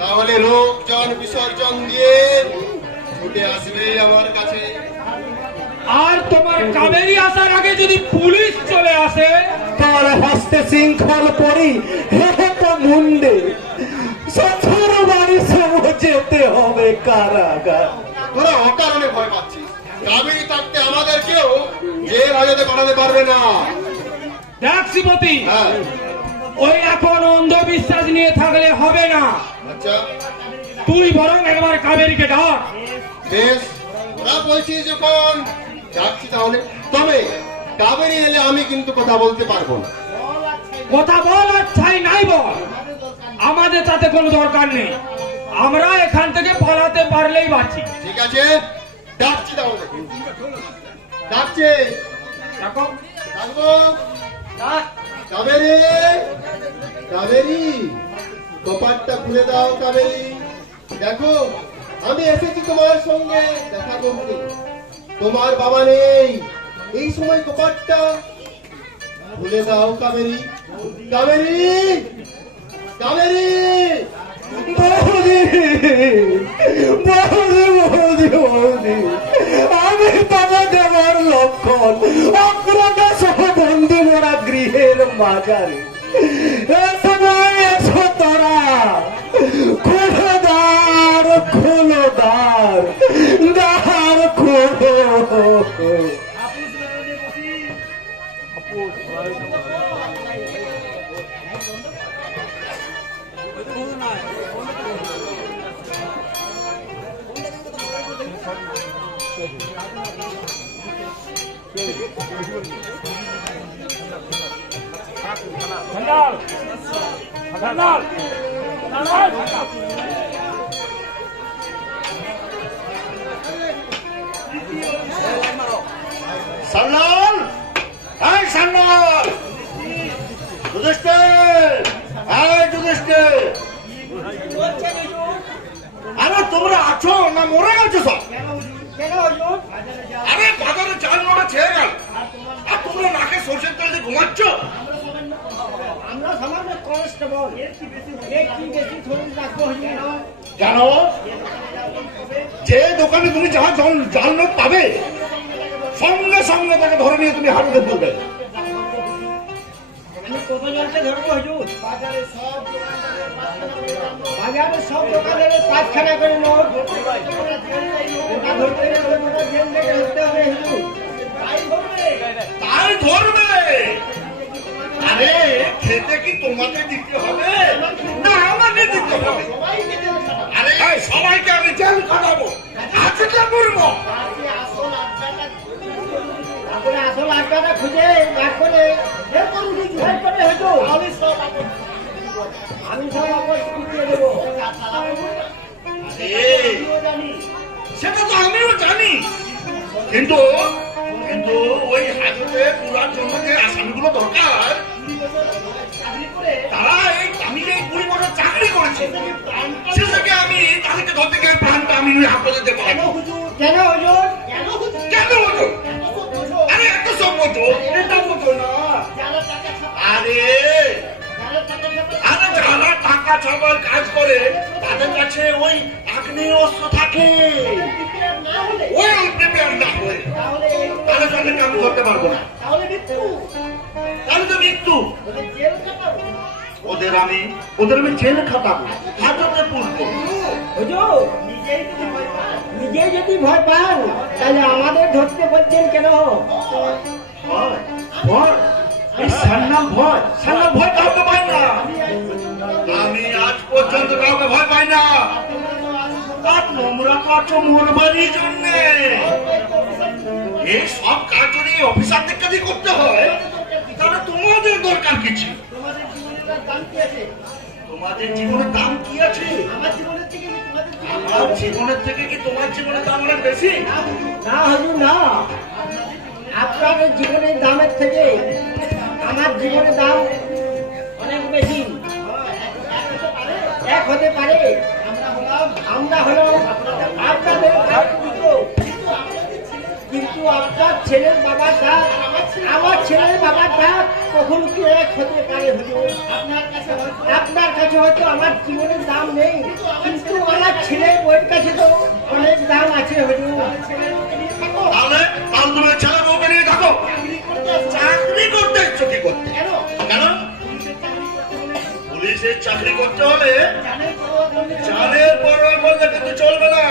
তাহলে লোকজন বিসর্জন দিয়ে ছুটে আসবে আমার কাছে। আর তোমার কাবেরী আসার আগে যদি পুলিশ চলে আসে, তার হস্তে শৃঙ্খল পরি হেত মুন্ডে শ্বশুর বাড়ি সব যেতে হবে কারাগার। তোরা অকারণে ভয় পাচ্ছিস। কাবেরী থাকতে আমাদেরকেও জেল হাজতে পাঠাতে পারবে না। দেখ শ্রীপতি, হ্যাঁ, ওই এখন অন্ধবিশ্বাস নিয়ে থাকলে হবে না। আচ্ছা তুই বরং একবার কাবেরীকে ডাক। বেশ, তোরা বলছিস যখন যাচ্ছি তাহলে, তবে কাবেরী এলে আমি কিন্তু কথা বলতে পারবো না। কথা বল আর ছাই নাই বল, আমাদের তাতে কোনো দরকার নেই। আমরা এখান থেকে পালাতে পারলেই বাঁচি। ঠিক আছে, ডাকছি তাহলে। ডাকছে, দেখো ডাকবো। কাবেরী, কাবেরী, কপাটটা খুলে দাও কাবেরী। দেখো আমি এসেছি তোমার সঙ্গে দেখা করতে। তোমার বাবা নেই, এই সময় কপাটটা খুলে দাও কাবেরী। কাবেরী, কাবেরী। বৌদি, বৌদি, বৌদি, বৌদি, আমি বাবা দেওয়ার লক্ষণ অগ্রতা সহ বন্ধু মোরা গৃহের মাঝারে। এ সময় এসো তোরা, খোলো দ্বার, খোলো দ্বার, দ্বার খোলো। সান্নাল, এই সান্নাল, যুধিষ্ঠির, এই যুধিষ্ঠির। আরে তোমরা আছো না মরে গেছো সব? আরে বাজারে চাল নোড়া ছেড়ে গেল, আর তোমরা নাকে সরষের তেল দিয়ে ঘুমাচ্ছ। আমরা সামান্য কনস্টেবল, একটু বেশি ধরে রাখবো না। জানো যে দোকানে তুমি যাহা জাল নোট পাবে, সঙ্গে সঙ্গে তাকে ধরে নিয়ে তুমি হারুতে তুলবে। আমি কতজনকে ধরবো হুজুর? বাজারে সব দোকানের পাঁচখানা করে নোট। ওটা ধরতে গেলে ওটা জেল থেকে ধরতে হবে হুজুর। তাই ধরবে। আরে খেতে কি তোমাকে দিতে হবে না আমাকে দিতে হবে? আরে সবাইকে আমি জেল খাটাবো, আজকে করবো। আপনি আসল আড্ডাটা খুঁজে বার করে বের করুন, বের করে হুজুর। আমি সব আপনার দিয়ে দেবো। সেটা তো আমিও জানি, কিন্তু কিন্তু ওই হাজতে পুরার জন্য যে আসামিগুলো দরকার, তারা এই আমি যে 20 বছর চাকরি করেছি, সে থেকে আমি তাদেরকে ধরতে গিয়ে প্রাণটা আমি হাতে দিতে পারবো। কেন হুজুর? কেন হতো? আরে এত সব মতো এটা মতো না। আরে আরে যারা টাকা ছাপার কাজ করে তাদের কাছে ওই আগ্নেয় অস্ত্র থাকে। ওই প্রিপেয়ার না হয়ে তাহলে তাদেরকে আমি ধরতে পারবো না। তাহলে তো মৃত্যু। ওদের আমি জেল খাটাবো, হাজতে পুষবো। হুজুর নিজেই যদি ভয় পান তাহলে আমাদের ধরতে বলছেন কেন? ভয়, ভয়, এই সান্নাল ভয়, সান্নাল ভয় কাউকে পাই না। আমি আজ পর্যন্ত কাউকে ভয় পাই না। আর তোমরা করছো মরবারই জন্য। এই সব কাজ যদি অফিসারদেরকে দিয়ে করতে হয়, তাহলে তোমাদের দরকার কিছু। তোমাদের জীবনের দাম কি আছে? আমার জীবনের থেকে কি তোমার জীবনের দাম অনেক বেশি? না হুজুর না, আপনাদের জীবনের দামের থেকে আমার জীবনের দাম অনেক বেশি। এক হতে পারে, আমরা হলো আপনাদের কিন্তু আপনার ছেলের বাবাটা আমার ছেলের বাবাটা কখনো কি এক হতে পারে হুজুর? আপনার কাছে হয়তো আমার জীবনের দাম নেই, কিন্তু আমার ছেলের বইয়ের কাছে তো অনেক দাম আছে হুজুর। তাহলে তুমি ছেলে বউকে নিয়ে থাকো। চাকরি করতে ইচ্ছো কি করতে? কেন? পুলিশের চাকরি করতে হলে জানের পরোয়া করলে কিন্তু চলবে না,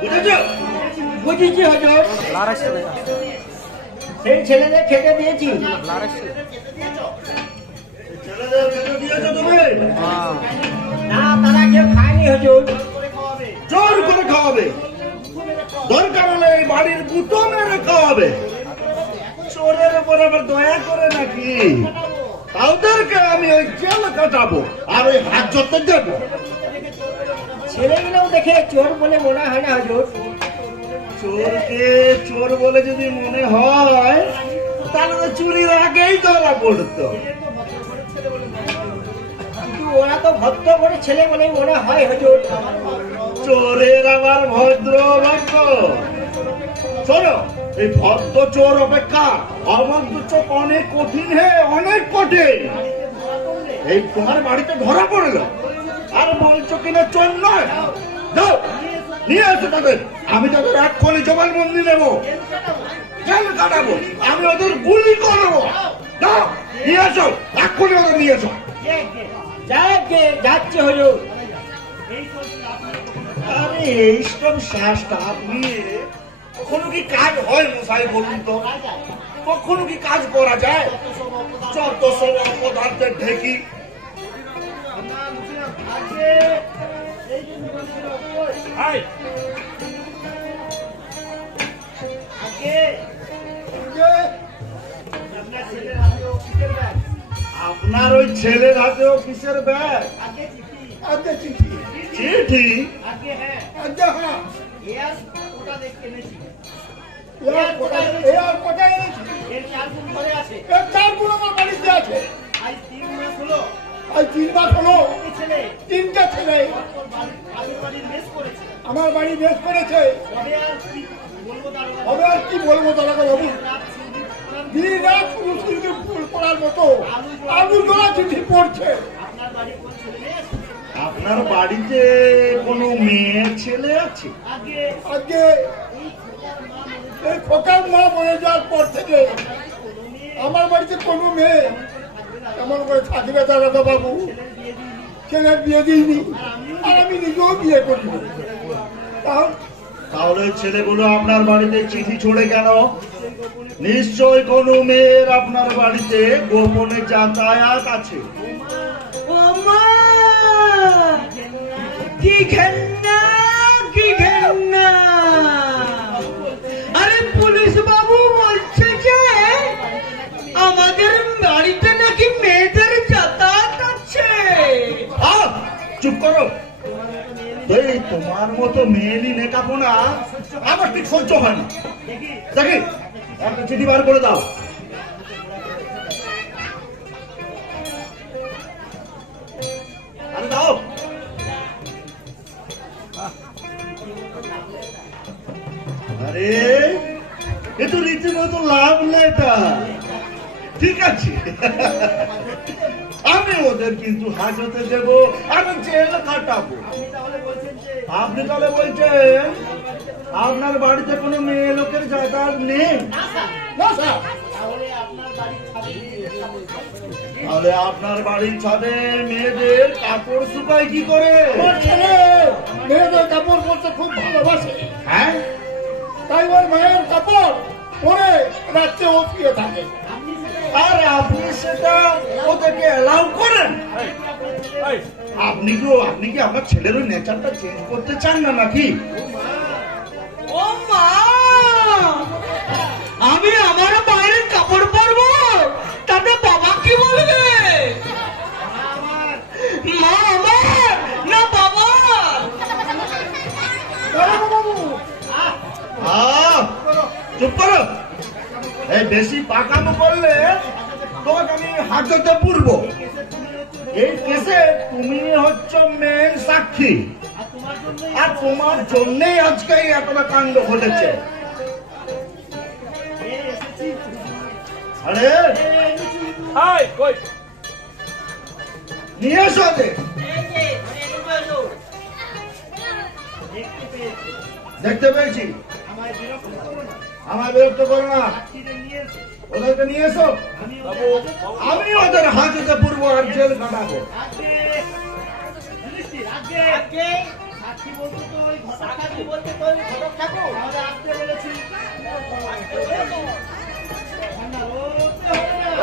বুঝেছো? বুঝেছি হুজুর। সেই ছেলেদের খেতে দিয়েছি। ছেলেদের খেতে দিয়েছো তুমি? না, তারা কেউ খায়নি হুজুর। জোর করে খাওয়াবে। দরকার হলে এই বাড়ির গুটো মেরে খাওয়াবে। চোরের উপর আবার দয়া করে নাকি? তাদেরকে আমি ওই জেল কাটাবো আর ওই হাজত দেবো। ছেলেগুলো দেখে চোর বলে মনে হয় না হুজুর। চোরকে চোর বলে যদি মনে হয় তাহলে তো চুরির আগেই ধরা পড়তো। কিন্তু ওরা তো ভদ্র করে ছেলে বলে মনে হয় হুজুর। চোরের আবার ভদ্র বাক্য। শোনো, এই ভদ্র চোর অপেক্ষা অভদ্র চোর অনেক কঠিন, হে অনেক কঠিন। এই তোমার বাড়িতে ধরা পড়লো আর বলছো কিনা চোর নয়? যাও নিয়ে আসো তাদের, আমি তাদের এক্ষুনি জবানবন্দি নেবো, জেল কাটাবো, আমি ওদের গুলি করবো। যাও নিয়ে আসো, এক্ষুনি ওদের নিয়ে এসো। যাচ্ছে হুজুর। আরে এইসব শ্বাসটাপ নিয়ে কখনো কি কাজ হয় মশাই বলুন তো? কখনো কি কাজ করা যায়? যত সব অপদার্থের ঢেকি। আপনার ওই ছেলের হাতে অফিসের ব্যাগ, চিঠি। আচ্ছা হ্যাঁ, তিনটা ছেলে আমার বাড়ি বেশ করেছে। হবে আর কি বলবো দাদা বাবু, দিন রাত ফুল পড়ার মতো আলু জোড়া চিঠি পড়ছে। আপনার বাড়িতে কোনো মেয়ে ছেলে আছে? আগে এই খোকার মা মরে যাওয়ার পর থেকে আমার বাড়িতে কোনো মেয়ে এমন করে থাকবে দাদা বাবু, ছেলের বিয়ে দিইনি আর আমি নিজেও বিয়ে করিনি। তাহলে ছেলেগুলো আপনার বাড়িতে চিঠি ছড়ে কেন? নিশ্চয় কোনো মেয়ের আপনার বাড়িতে গোপনে যাতায়াত আছে। ও মা, কি ঘেন্না, কি ঘেন্না! আরে পুলিশ বাবু বলছে যে আমাদের বাড়িতে নাকি মেয়েদের যাতায়াত আছে। চুপ করো, এই তোমার মতো মেয়েলি নেকাপোনা আমার ঠিক সহ্য হয় না। দেখি একটা চিঠি বার করে দাও। আরে দাও। আরে এ তো রীতিমতো লাভ লেটার। ঠিক আছে, আমি ওদের কিন্তু হাজতে দেব আর জেল কাটাবো। আপনি তাহলে বলছেন আপনার বাড়িতে কোনো মেয়ে লোকের যাতায়াত নেই? তাহলে আপনার বাড়ির ছাদে মেয়েদের কাপড় শুকায় কি করে? মেয়েদের কাপড় পরতে খুব ভালোবাসে। হ্যাঁ, তাই ওর মায়ের কাপড় পরে রাত্রে ও শুয়ে থাকে। আর আপনি সেটা ওদেরকে অ্যালাউ করেন? আপনি কি আপনার ছেলের ওই নেচারটা চেঞ্জ করতে চান না নাকি? ও মা, আমি আমার বাইরের কাপড় পরবো, তাতে বাবা কি বলবে? মা আমার না বাবা? চুপ করো, এই বেশি পাকামো করলে তোমাকে আমি হাজতে পুরবো। এই কেসে তুমি হচ্ছ মেন সাক্ষী, আর তোমার জন্যই আজকে এতটা কাণ্ড ঘটেছে। আরে নিয়ে এসো ওদের। দেখতে পেয়েছি, আমার বিরক্ত করো না, ওদেরকে নিয়ে এসো। আমি ওদের হাজতে পূর্ব আর জেল কাটাবো।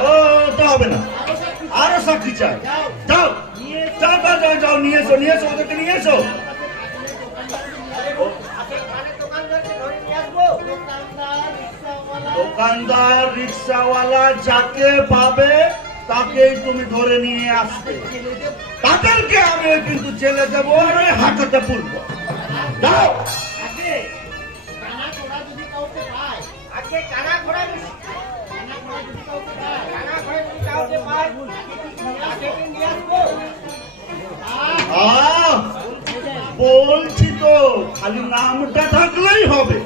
ও তো হবে না, আরো সাক্ষী চাই। যাও যাও যাও যাও যাও, নিয়ে এসো, নিয়ে এসো, ওদেরকে নিয়ে এসো। দোকানদার রিক্সাওয়ালা যাকে পাবে তাকেই তুমি ধরে নিয়ে আসবে, তাদেরকে আমি কিন্তু জেলে দেবো আর ওই হাঁটাতে পুরবো। দাও বলছি তো, খালি নামটা থাকলেই হবে,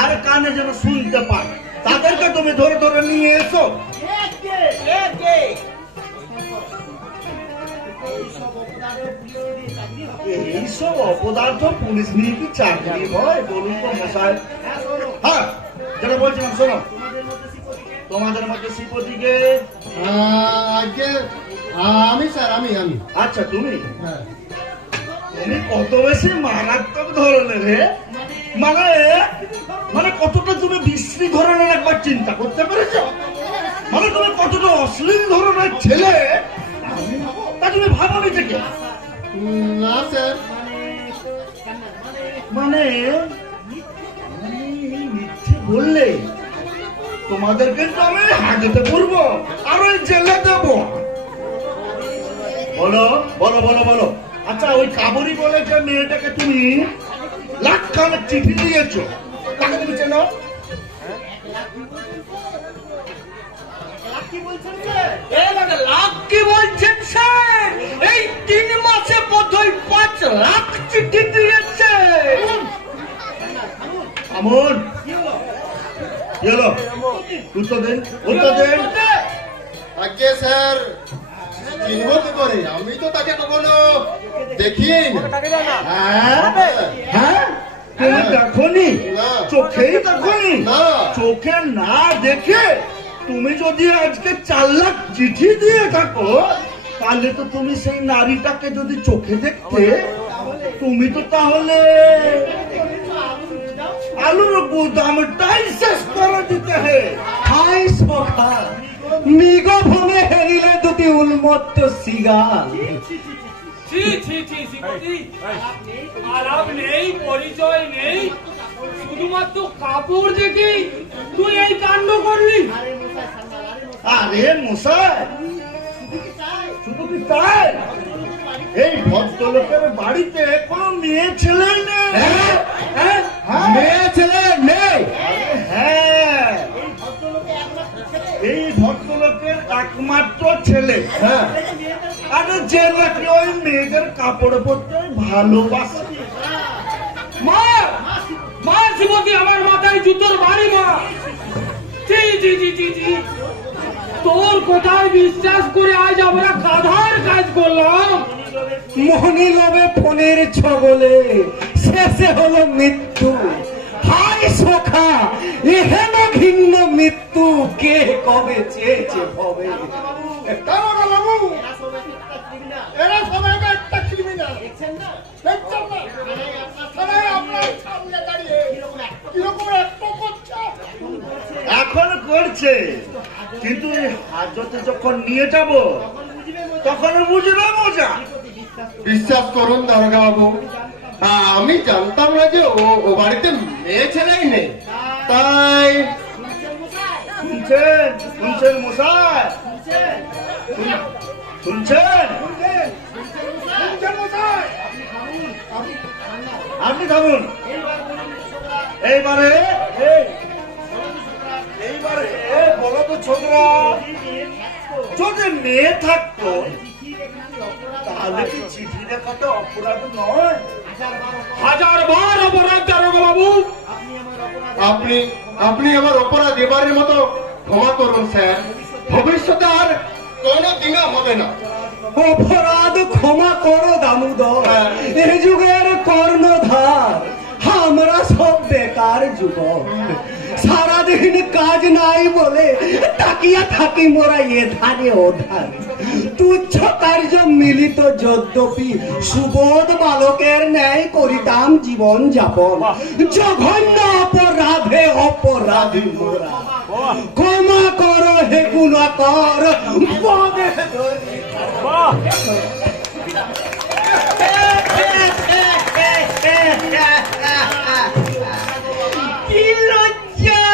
আর কানে যেন শুনতে পায়, তাদেরকে তুমি ধরে ধরে নিয়ে এসো। এইসব অপদার্থ পুলিশ নিয়ে কি চাকরি হয় বলুন তো মশাই? হ্যাঁ, যেটা বলছিলাম শোনো, তোমাদের মধ্যে শ্রীপতিকে আজকে আমি স্যার, আমি আচ্ছা তুমি হ্যাঁ। তুমি কত বেশি মারাত্মক ধরনের রে, মানে মানে কতটা তুমি বিশ্রী ধরনের একবার চিন্তা করতে পেরেছো? মানে তুমি কতটা অশ্লীল ধরনের ছেলে তা তুমি ভাবনি থেকে? না স্যার, মানে মিথ্যে বললে তোমাদের কিন্তু আমি হাজতে পড়বো আর ওই জেলে দেবো। বলো বলো বলো বলো। আচ্ছা, ওই কাবুরি বলে যে মেয়েটাকে তুমি লাখখানেক চিঠি দিয়েছো, তাকে তুমি চেনো? লাখ কি বলছেন স্যার? এই 3 মাসে বোধহয় 5 লাখ চিঠি দিয়েছে। আমন কি হলো? উত্তর দেন, উত্তর দেন। আজকে স্যার চিনব কি করে? আমি তো তাকে কখনো দেখিনি। হ্যাঁ হ্যাঁ, তুমি দেখোনি? না। চোখেই দেখোনি? না। চোখে না দেখে তুমি যদি আজকে 4 লাখ চিঠি দিয়ে থাকো, তাহলে তো তুমি সেই নারীটাকে যদি চোখে দেখতে, তুমি তো তাহলে আলুর গুদামটাই শেষ করে দিতে হে। হাই সখা, নিগভূমে হেরিলে দুটি উন্মত্ত সিগাল। ছি ছি ছি শ্রীপতি, আলাপ নেই, পরিচয় নেই, শুধুমাত্র কাপড় দেখেই তুই এই কাণ্ড করলি? আরে মশাই, শুধু কি তাই? এই ভদ্রলোকের বাড়িতে কোনো মেয়ে ছেলে নেই। হ্যাঁ? মেয়ে ছেলে নেই? হ্যাঁ, এই ভদ্রলোকের একমাত্র ছেলে। হ্যাঁ, আরে যে নাকি ওই মেয়েদের কাপড় পরতে ভালোবাসে। মার মার শ্রীপতি, আমার মাথায় জুতোর বাড়ি মার। ছি ছি ছি ছি ছি, তোর কোথায় বিশ্বাস করে আজ আমরা গাধার কাজ করলাম? মোহনী লোভে ফোনের ছবলে শেষে হলো মৃত্যু। হাই সখা, এহেন ঘিন্ন মৃত্যু কে কবে চেয়েছে ভবে। দারোগা বাবু, এরা সবাই একটা ক্রিমিনাল। দেখছেন না? থানায় আপনার সামনে দাঁড়িয়ে কিরকম একটা করছে? এখন করছে, কিন্তু এই হাজতে যখন নিয়ে যাব তখন বুঝবে মজা। বিশ্বাস করুন দারোগা বাবু, আমি জানতাম না যে ও বাড়িতে মেয়ে ছেলেই নেই, তাই শুনছেন? শুনছেন মশাই? শুনছেন? আপনি থাকুন। এইবারে বলো তো ছোকরা, যদি মেয়ে থাকতো তাহলে কি চিঠি লেখাটা অপরাধ নয়? 1000 বার অপরাধ দারোগা বাবু। আপনি আপনি আমার অপরাধ এবারের মতো ক্ষমা করুন স্যার, ভবিষ্যতে আর কোনো দিনও হবে না। অপরাধ ক্ষমা করো দামোদর, এ যুগের কর্ণধার আমরা সব বেকার যুবক। সারাদিন কাজ নাই বলে তাকিয়া থাকি মোরা এ ধারে ও ধারে। তুচ্ছ কার্য মিলিত যদ্যপি সুবোধ বালকের ন্যায় করিতাম জীবন যাপন। জঘন্য অপরাধে অপরাধী মোরা, ক্ষমা করো হে গুণাকর পদে ধরি। কি লজ্জা!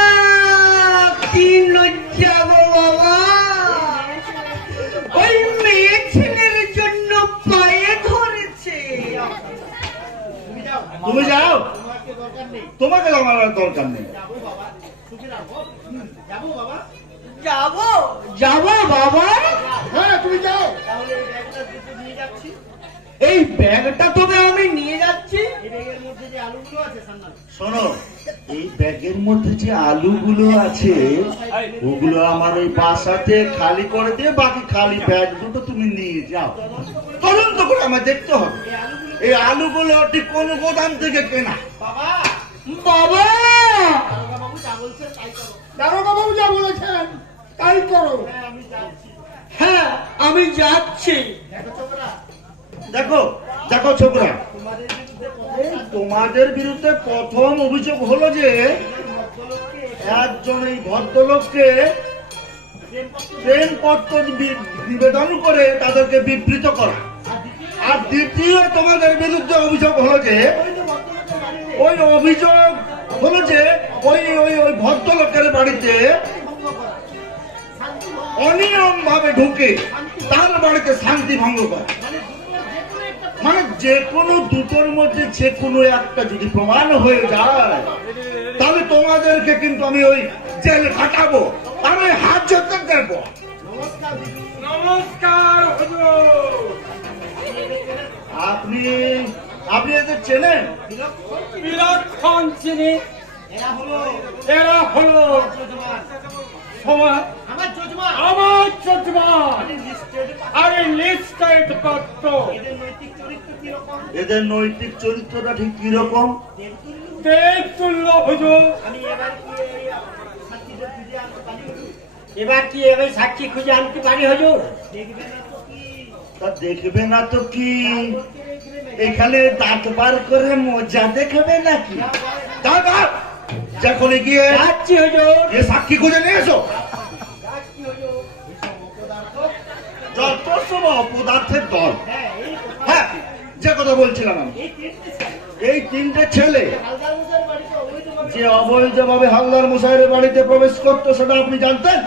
তুমি যাও, তোমাকে আমার আর দরকার নেই। যাবো যাবো বাবা। হ্যাঁ তুমি যাও। এই ব্যাগটা তবে আমি নিয়ে যাচ্ছি। শোনো, এই ব্যাগের মধ্যে যে আলুগুলো আছে ওগুলো আমার ওই বাসাতে খালি করে দিয়ে বাকি খালি ব্যাগ দুটো তুমি নিয়ে যাও। তদন্ত করে আমার দেখতে হবে এই আলুগুলো ঠিক কোন গোদাম থেকে কেনা। বাবা দারোগা বাবু যা বলেছেন তাই করো। হ্যাঁ আমি যাচ্ছি। দেখো দেখো ছোকরা, এই তোমাদের বিরুদ্ধে প্রথম অভিযোগ হলো যে একজন এই ভদ্রলোককে প্রেমপত্র নিবেদন করে তাদেরকে বিবৃত করা, আর দ্বিতীয় তোমাদের বিরুদ্ধে অভিযোগ হলো যে ওই ভদ্রলোকের বাড়িতে অনিয়ম ভাবে ঢুকে তার বাড়িতে শান্তি ভঙ্গ করে। মানে যে কোনো দুটোর মধ্যে যে কোনো একটা যদি প্রমাণ হয়ে যায় তাহলে তোমাদেরকে কিন্তু আমি ওই জেল খাটাবো আর ওই হাত জোর দেবো। নমস্কার হুজুর। আপনি আপনি এদের চেনেন? বিলক্ষণ চিনি। এরা হলো আমার যজমান আরে লিস্টেড পাত্র। এদের নৈতিক চরিত্রটা ঠিক কিরকম? দেখ তুল্য হুজুর। এবার কি এবার সাক্ষী খুঁজে আনতে পারি হুজুর? তা দেখবে না তো কি এখানে দাঁত বার করে মজা দেখবে নাকি? যখন গিয়ে যাচ্ছি হুজুর। এ সাক্ষী খুঁজে নিয়ে এসো। যত সব অপদার্থের দল। হ্যাঁ, যে কথা বলছিলাম আমি, এই তিনটে ছেলে যে অবৈধভাবে হালদার মশাইয়ের বাড়িতে প্রবেশ করতো সেটা আপনি জানতেন?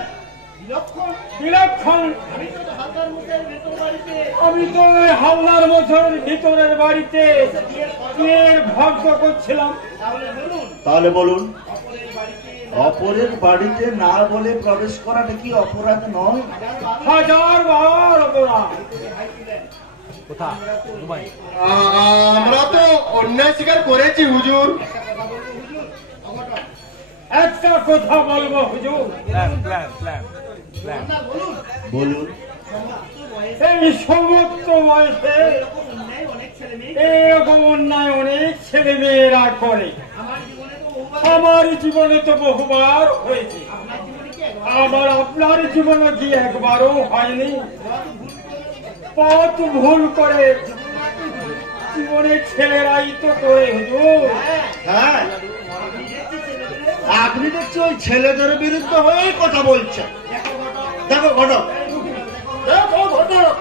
বিলক্ষণ। আমি তো ওই হালদার মশাইয়ের ভিতরের বাড়িতে বিয়ের ভক্ত করছিলাম। তাহলে বলুন, অপরের বাড়িতে না বলে প্রবেশ করাটা কি অপরাধ নয়? 1000বার অপরাধ। আমরা তো অন্যায় স্বীকার করেছি হুজুর। একটা কথা বলবো হুজুর। বলুন। এই সমস্ত বয়সে এরকম অন্যায় অনেক ছেলে মেয়েরা করে। আমার জীবনে তো বহুবার হয়েছে। আবার আপনার জীবনে কি একবারও হয়নি? পথ ভুল করে জীবনে ছেলেরাই তো করে হুজুর। হ্যাঁ, আপনি দেখছি ওই ছেলেদের বিরুদ্ধে হয়ে কথা বলছেন। দেখো ঘটক, দেখো ঘটক,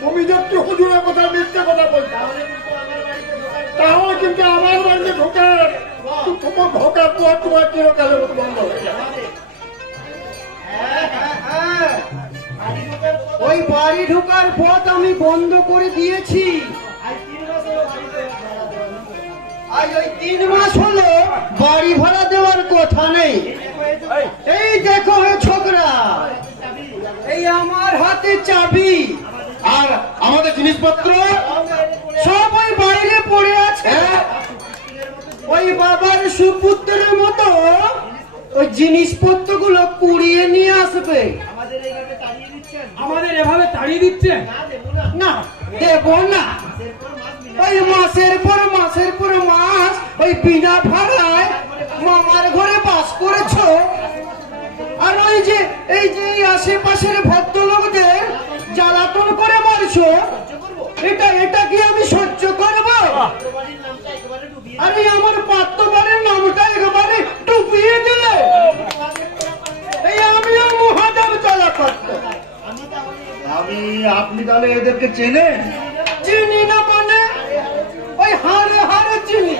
তুমি দেখছি হুজুরের কথা মিথ্যে কথা বলছো, তাহলে কিন্তু আমার বাড়িতে ঢোকে তোমার ঢোকার পর তোমার চিরকালের মতো বন্ধ হয়ে যাবে। ওই বাড়ি ঢোকার পথ আমি বন্ধ করে দিয়েছি। আজ ওই 3 মাস হলো বাড়ি ভাড়া দেওয়ার কথা নেই। এই দেখো হে ছোকরা, এই আমার হাতে চাবি আর আমাদের জিনিসপত্র সব ওই বাইরে পড়ে আছে। ওই বাবার সুপুত্রের মতো ওই জিনিসপত্র গুলো কুড়িয়ে নিয়ে আসবে। আমাদের এভাবে তাড়িয়ে দিচ্ছেন? না দেব না। ওই মাসের পর মাস ওই বিনা ভাড়ায় মামার ঘরে বাস করেছো, আর ওই যে এই যে আশেপাশের ভদ্রলোকদের জ্বালাতন করে মারছো, এটা কি আমি সহ্য করব? আরে আমার পাত্রবাড়ির নামটা একেবারে ডুবিয়ে দিলে। এই আমিও মহাদেব চলা করতো। আপনি তাহলে এদেরকে চেনেন? চিনি না মানে ওই হারে হারে চিনি।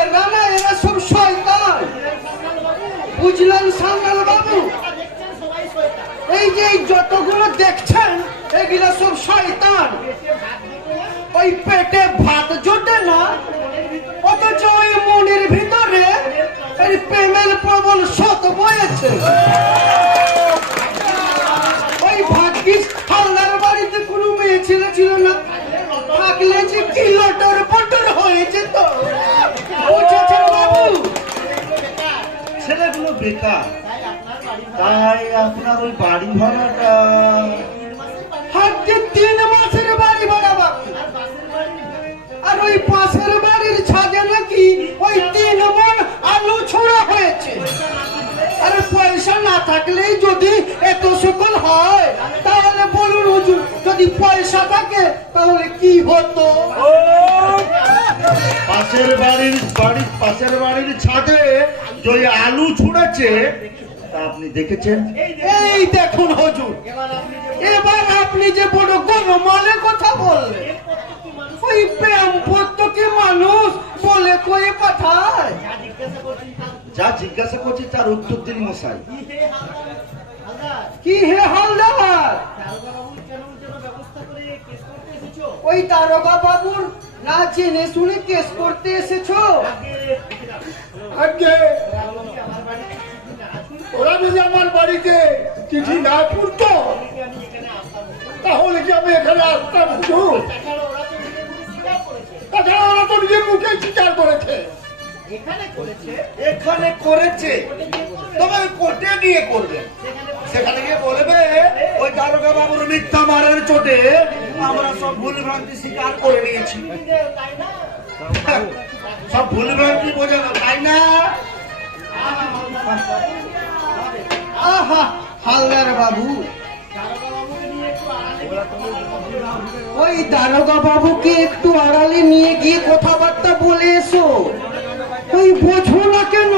এরা না, এরা সব শয়তান, বুঝলেন সান্যাল বাবু? এই যে যতগুলো দেখছেন এগুলা সব শয়তান। ওই পেটে ভাত জোটে না, অথচ ওই মনের ভিতরে এই প্রেমের প্রবল শত বয়েছে। ওই ভাগ্যিস হালদার বাড়িতে কোনো মেয়ে ছেলে ছিল না, থাকলে যে কি লটর পটর হয়েছে। তো বুঝেছেন বাবু? ছেলেগুলো বেকার, তাই আপনার ওই বাড়ি ভাড়াটা হাতে 3 মাসের বাড়ি ভাড়া বাকি। আর ওই পাশের বাড়ির ছাদে নাকি ওই 3 মণ আলু ছোড়া হয়েছে। আরে পয়সা না থাকলেই যদি এত সকল হয়, তাহলে বলুন হুজুর, যদি পয়সা থাকে তাহলে কি হতো? পাশের বাড়ির ছাদে যে ওই আলু ছুড়েছে তা আপনি দেখেছেন? এই দেখুন হুজুর, এবার আপনি যে বড় গরমালে কথা বললেন। ওই প্রেম পত্তকে মানুষ বলে কয়ে পাঠায়। যা জিজ্ঞাসা করছি তার উত্তর দিন মশাই। কি হে হালদার, ওই দারোগা বাবুর না জেনে শুনে কেস করতে এসেছো? আগে ওরা যদি আমার বাড়িতে চিঠি না পড়তো তাহলে কি আমি এখানে আসতাম? তাছাড়া ওরা তো নিজের মুখে স্বীকার করেছে। এখানে করেছে, তবে কোর্টে গিয়ে করবে। সেখানে গিয়ে বলবে ওই দারোগা বাবুর মিথ্যা মারের চোটে আমরা সব ভুল ভ্রান্তি স্বীকার করে নিয়েছি। সব ভুল ভ্রান্তি বোঝা না, তাই না? আহা হালদার বাবু, ওই দারোগা বাবুকে একটু আড়ালে নিয়ে গিয়ে কথাবার্তা বলে এসো। ওই বোঝো না কেন,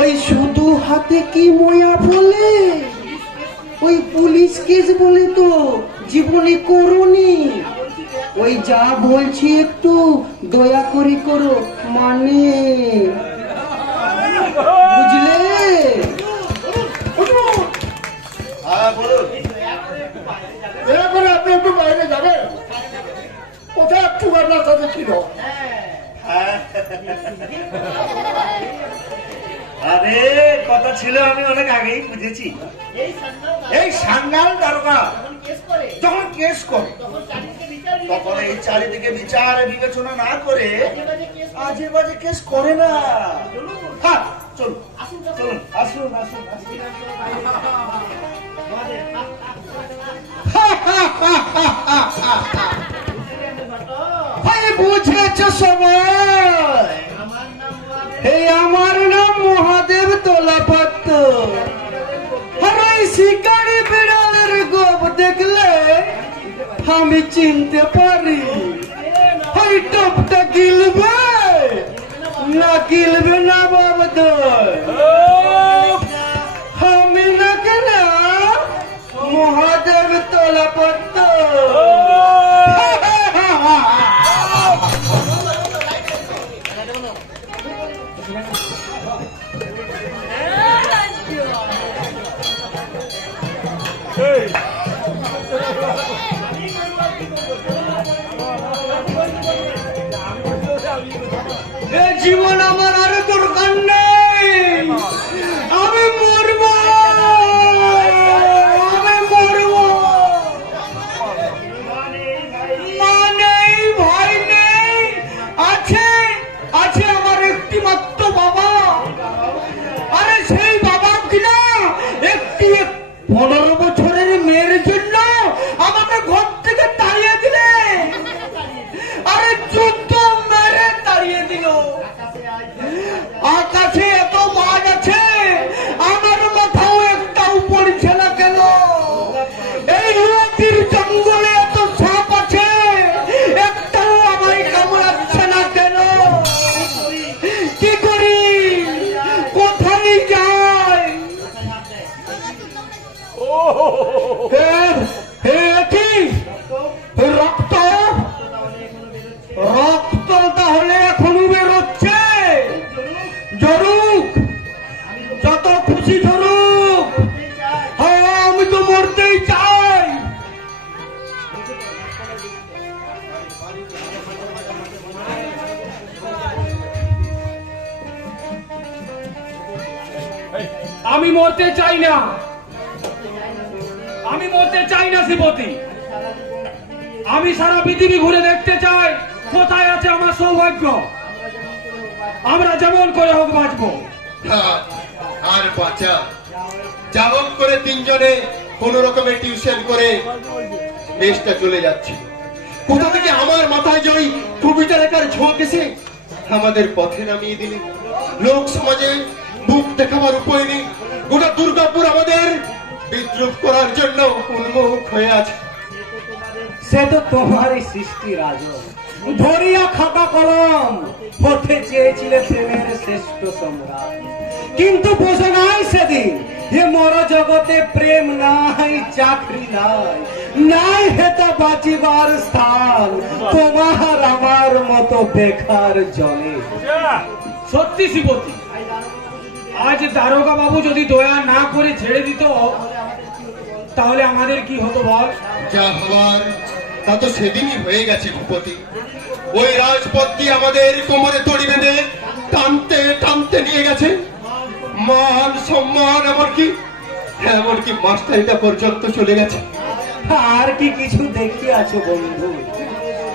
ওই শুধু হাতে কি ময়া বলে, ওই পুলিশ কেস বলে তো জীবনে করোনি। ওই যা বলছি একটু দয়া করে করো, মানে বুঝলে? হ্যাঁ বলুন। দয়া করে আপনি একটু বাইরে যাবেন, কোথায় একটু আপনার সাথে ছিল। আরে কথা ছিল, আমি অনেক আগেই বুঝেছি। এই সান্নাল দারোগা যখন কেস করে তখন এই চারিদিকে বিচার বিবেচনা না করে আজে বাজে কেস করে না। হ্যাঁ চলুন চলুন, আসুন আসুন আসুন। বুঝেছ সবাই, এই আমার নাম মহাদেব তোলাপত্ত। আর ওই শিকারি বিড়ালের গোপ দেখলে আমি চিনতে পারি। ওই টপটা গিলবে না গিলবে না বাবদ, আমি না কেন মহাদেব তোলাপত্ত। জীবন আমার আর দরকার নেই, আমি মরব, আমি মরব। মা নেই, ভাই নেই, আছে আছে আমার একটি মাত্র বাবা। আরে সেই বাবা কিনা একটি 15 বছরের মেয়ের জন্য আমাকে ঘর থেকে তাড়িয়ে দিলে। আরে যুদ্ধ মেরে তাড়িয়ে দিল। আকাশে এত বাজ আছে, আমার মাথাও একটাও পড়ছে না কেন? এই নদীর জঙ্গলে এত সাপ আছে, একটাও আমায় কামড়াচ্ছে না কেন? কি করি, কোথায় যাই? কি রক্ত, রক্ত তাহলে এখনো বেরোচ্ছে। জরুক, যত খুশি জরুক, আমি তো মরতেই চাই। আমি মরতে চাই না, আমি মরতে চাই না শ্রীপতি। আমি সারা পৃথিবী ঘুরে দেখতে চাই কোথায় আছে আমার সৌভাগ্য। আমরা যেমন করে হোক বাঁচবো। আর বাঁচা, যা হোক করে তিনজনে কোন রকমের টিউশন করে দেশটা চলে যাচ্ছে। কোথা থেকে আমার মাথায় জয় কবিতা লেখার ঝোঁক এসে আমাদের পথে নামিয়ে দিলে। লোক সমাজে মুখ দেখাবার উপায় নেই। গোটা দুর্গাপুর আমাদের বিদ্রুপ করার জন্য উন্মুখ হয়ে আছে। সে তো তোমারই সৃষ্টি রাজন। ধরিয়া খাতা কলম হতে চেয়েছিলে প্রেমের শ্রেষ্ঠ সম্রাট, কিন্তু বোঝো নাই সেদিন এ মর জগতে প্রেম নাই, চাকরি নাই, নাই হেতা বাঁচিবার স্থান তোমার আমার মতো বেকার জলে। সত্যি শ্রীপতি, আজ দারোগা বাবু যদি দয়া না করে ছেড়ে দিত তাহলে আমাদের কি হতো বল? যা হবার তা তো সেদিনই হয়ে গেছে ভূপতি। ওই রাজপথ দিয়ে আমাদের কোমরে দড়ি বেঁধে টানতে টানতে নিয়ে গেছে। মান সম্মান এমনকি মাস্টারিটা পর্যন্ত চলে গেছে। আর কি কিছু দেখিয়াছো বন্ধু?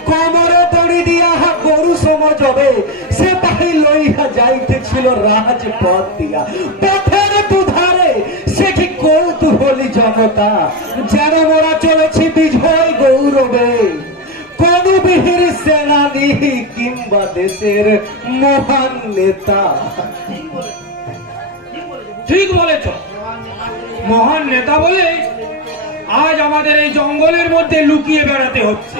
কোমরে দড়ি দিয়া গরু সমজবে সে পাহি লইয়া যাইতেছিল রাজপথ দিয়া। পথের দুধারে সে কি কৌতূহলী জনতা, যেন মোরা চলেছি বিজয় গৌরবে। কোন বীর সেনানী কিংবা দেশের মহান নেতা। ঠিক বলেছ, মহান নেতা বলে আজ আমাদের এই জঙ্গলের মধ্যে লুকিয়ে বেড়াতে হচ্ছে।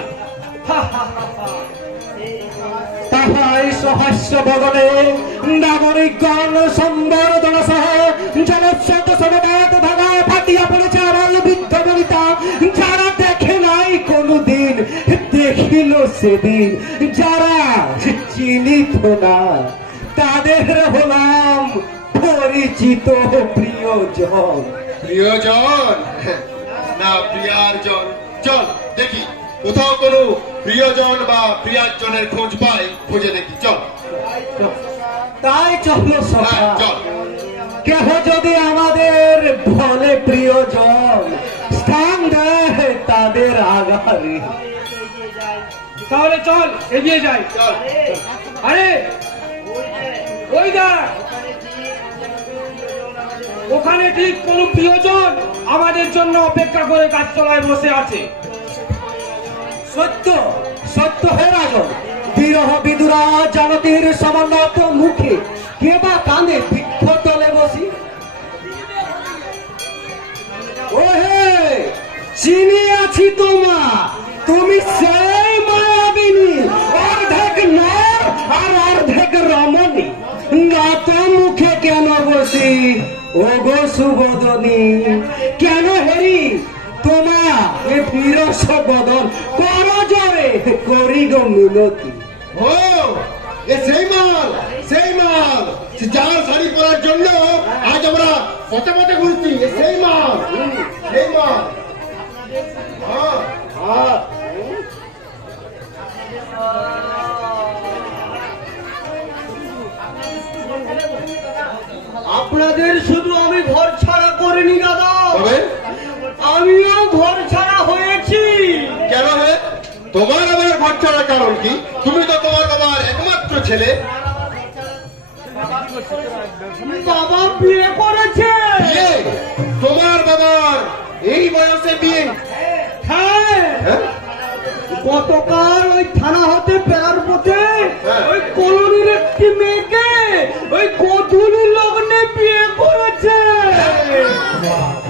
তাহাই সহাস্য বদলে নাগরিকগণ সম্বর্ধনা সহ জনস্রোত সমবেত ধারায় ফাটিয়া পড়েছে আমার বৃদ্ধ বনিতা। যারা দেখে নাই কোনদিন, দেখিল সেদিন। যারা চিনিত না, তাদের হলাম পরিচিত প্রিয়জন। প্রিয়জন না প্রিয়ারজন? চল দেখি কোথাও কোনো প্রিয়জন বা প্রিয়ারজনের খোঁজ পাই, খুঁজে দেখি। চল তাই চলো সখা, চল। কেহ যদি আমাদের বলে প্রিয়জন, স্থান দেয় তাদের আগারে। তাহলে চল এগিয়ে যাই। চল আরে ওই দেখ, ওখানে ঠিক কোন প্রিয়জন আমাদের জন্য অপেক্ষা করে গাছতলায় বসে আছে। সত্য সত্য হে রাজন, বিরহ বিদুরা জানতীর সমন্বত মুখে কে বা কাঁদে বৃক্ষ তলে বসি। ওহে, চিনিয়াছি তোমা, তুমি সেই মায়াবিনী, অর্ধেক নর আর অর্ধেক রমণী। নত মুখে কেন বসি ও গো সুবদনী? কেন হেরি তোমা এ বিরস বদন, কর জরে করি গো মিনতি। ও এ সেই মাল যার শাড়ি পরার জন্য আজ আমরা পথে পথে ঘুরছি। এ সেই মাল। হ্যাঁ, আপনাদের শুধু আমি ঘর ছাড়া করিনি দাদা, তবে আমিও ঘর ছাড়া হয়েছি। কেন হে? তোমার আবার ঘর ছাড়ার কারণ কি? তুমি তো তোমার বাবার একমাত্র ছেলে। বাবা বিয়ে করেছে। বিয়ে? তোমার বাবার এই বয়সে বিয়ে? হ্যাঁ, হ্যাঁ? গতকাল ওই থানা হতে ফেরার পথে হ্যাঁ। ওই কলোনির একটি মেয়েকে ওই গোধূলি লগ্নে বিয়ে করেছে।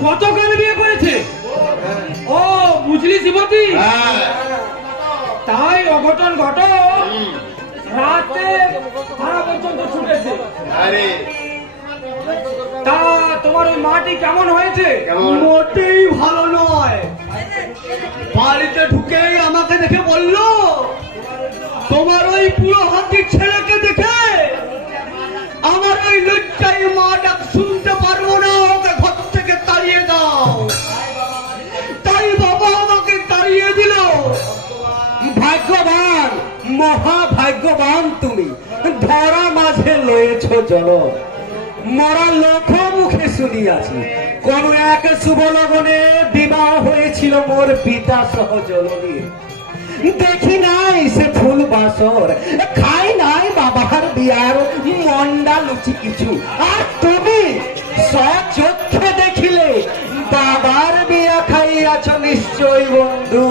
গতকাল বিয়ে করেছে? ও বুঝলি শ্রীপতি, হ্যাঁ। তাই অঘটন ঘট রাতে থানা পর্যন্ত ছুটেছে। আরে তা তোমার ওই মাটি কেমন হয়েছে? কেমন? মোটেই ভালো নয়। বাড়িতে ঢুকেই আমাকে দেখে বলল, তোমার ওই পুরো হাতির ছেলেকে দেখে আমার ওই লজ্জায় মা ডাক শুনতে পারবো না, ওকে ঘর থেকে তাড়িয়ে দাও। তাই বাবা আমাকে তাড়িয়ে দিল। ভাগ্যবান, মহাভাগ্যবান তুমি, ধরা মাঝে লয়েছ জল। মরা লোক মুখে শুনিয়াছি কোন এক শুভ লগনে বিবাহ হয়েছিল মোর পিতা সহজননীর। দেখি নাই সে ফুল বাসর, খাই নাই বাবার বিয়ার মন্ডা লুচি কিছু। আর তুমি সচক্ষে দেখিলে বাবার বিয়া খাইয়াছ নিশ্চয় বন্ধু,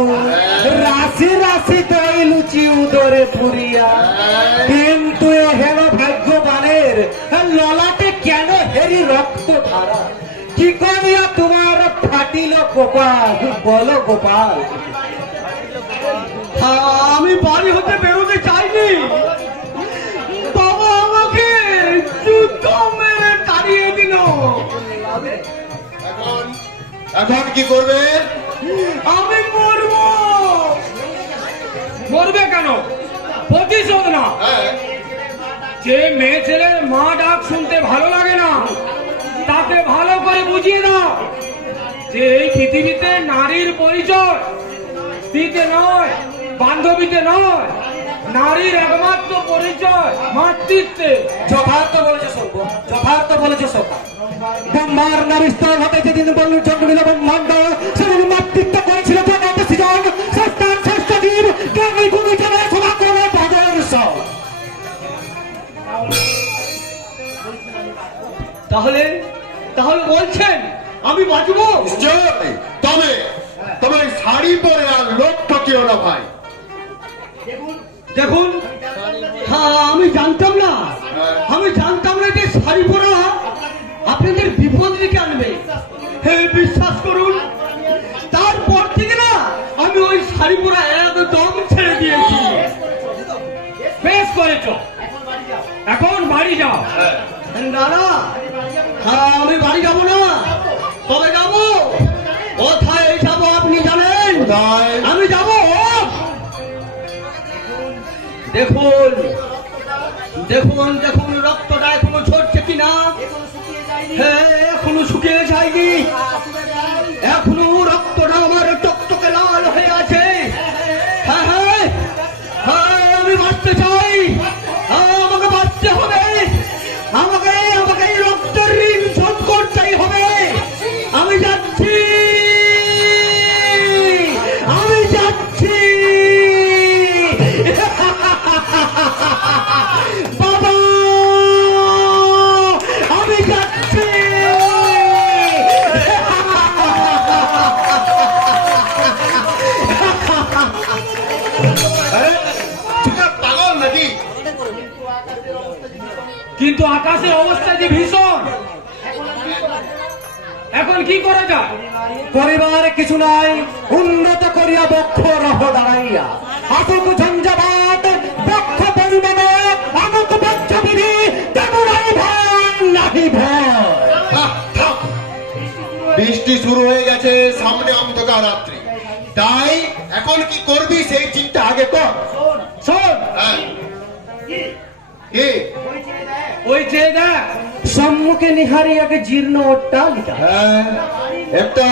রাশি রাশি দই লুচি উদরে পুরিয়া। কিন্তু এ হেন ভাগ্যবানের ললাটে কেন হেরি রক্ত ধারা? কি করিয়া তোমার ফাটিল কপাল, বলো গোপাল। আমি বাড়ি হতে বেরোতে চাইনি, বাবা আমাকে যুদ্ধ মেরে তাড়িয়ে দিল। এখন কি করবে? আমি মরবো। মরবে কেন? প্রতিশোধ না। হ্যাঁ, যে মেয়ে ছেলের মা ডাক শুনতে ভালো লাগে না, তাকে ভালো করে বুঝিয়ে দাও যে এই পৃথিবীতে নারীর পরিচয় স্ত্রীতে নয়, বান্ধবীতে নয়, নারীর একমাত্র পরিচয় মাতৃত্বে। যথার্থ বলেছে সর্ব, যথার্থ বলেছে সখা। ব্রহ্মার নারী স্তর হতে যেদিন বলল জন্মিল ব্রহ্মাণ্ড, সেদিন মাতৃত্ব করেছিল জগৎ সৃজন। শ্রেষ্ঠার শ্রেষ্ঠ জীব জ্ঞানী গুণীজনে সভা করে ভজন সব। তাহলে তাহলে বলছেন আমি বাঁচবো? নিশ্চয়ই। তবে তবে শাড়ি পরে আর লোক ঠকিও না ভাই। দেখুন, হ্যাঁ আমি জানতাম না, আমি জানতাম না যে শাড়ি পরা আপনাদের বিপদ ডেকে আনবে। হ্যাঁ বিশ্বাস করুন, তারপর থেকে না আমি ওই শাড়ি পরা একদম ছেড়ে দিয়েছি। বেশ করেছ, এখন বাড়ি যাও। দাদা, হ্যাঁ আমি বাড়ি যাবো না, তবে যাবো। কোথায় যাবো আপনি জানেন? কোথায়? আমি যাবো, দেখুন দেখুন দেখুন রক্তটা এখনো ঝরছে কিনা। হ্যাঁ এখনো শুকিয়ে যায়নি, এখনো রক্তটা আমার টকটকে লাল হয়ে আছে। হ্যাঁ হ্যাঁ হ্যাঁ আমি বাঁচতে চাই, আমাকে বাঁচতে হবে, আমাকে আমাকে এই রক্তের ঋণ শোধ করতেই হবে। আমি যাচ্ছি, আমি যাচ্ছি। বাবা আমি যাচ্ছি। পাগল নাকি? কিন্তু আকাশের অবস্থা যে ভীষণ, এখন কি করা যায়? পরিবার কিছু নাই, উন্নত করিয়া বক্ষ রহ দাঁড়াইয়া। আসুক ঝঞ্ঝাবাত বক্ষ পরিমাণে, আমক বক্ষ বিধি তেমনই ভয় নাহি ভয়। থাম। বৃষ্টি শুরু হয়ে গেছে, সামনে অন্ধকার রাত্রি। তাই এখন কি করবি সেই চিন্তা আগে কর। শোন, হ্যাঁ। কি? ওই চেয়ে দেখ। সম্মুখে নিহারি আগে জীর্ণ অট্টালিকা। হ্যাঁ, একটা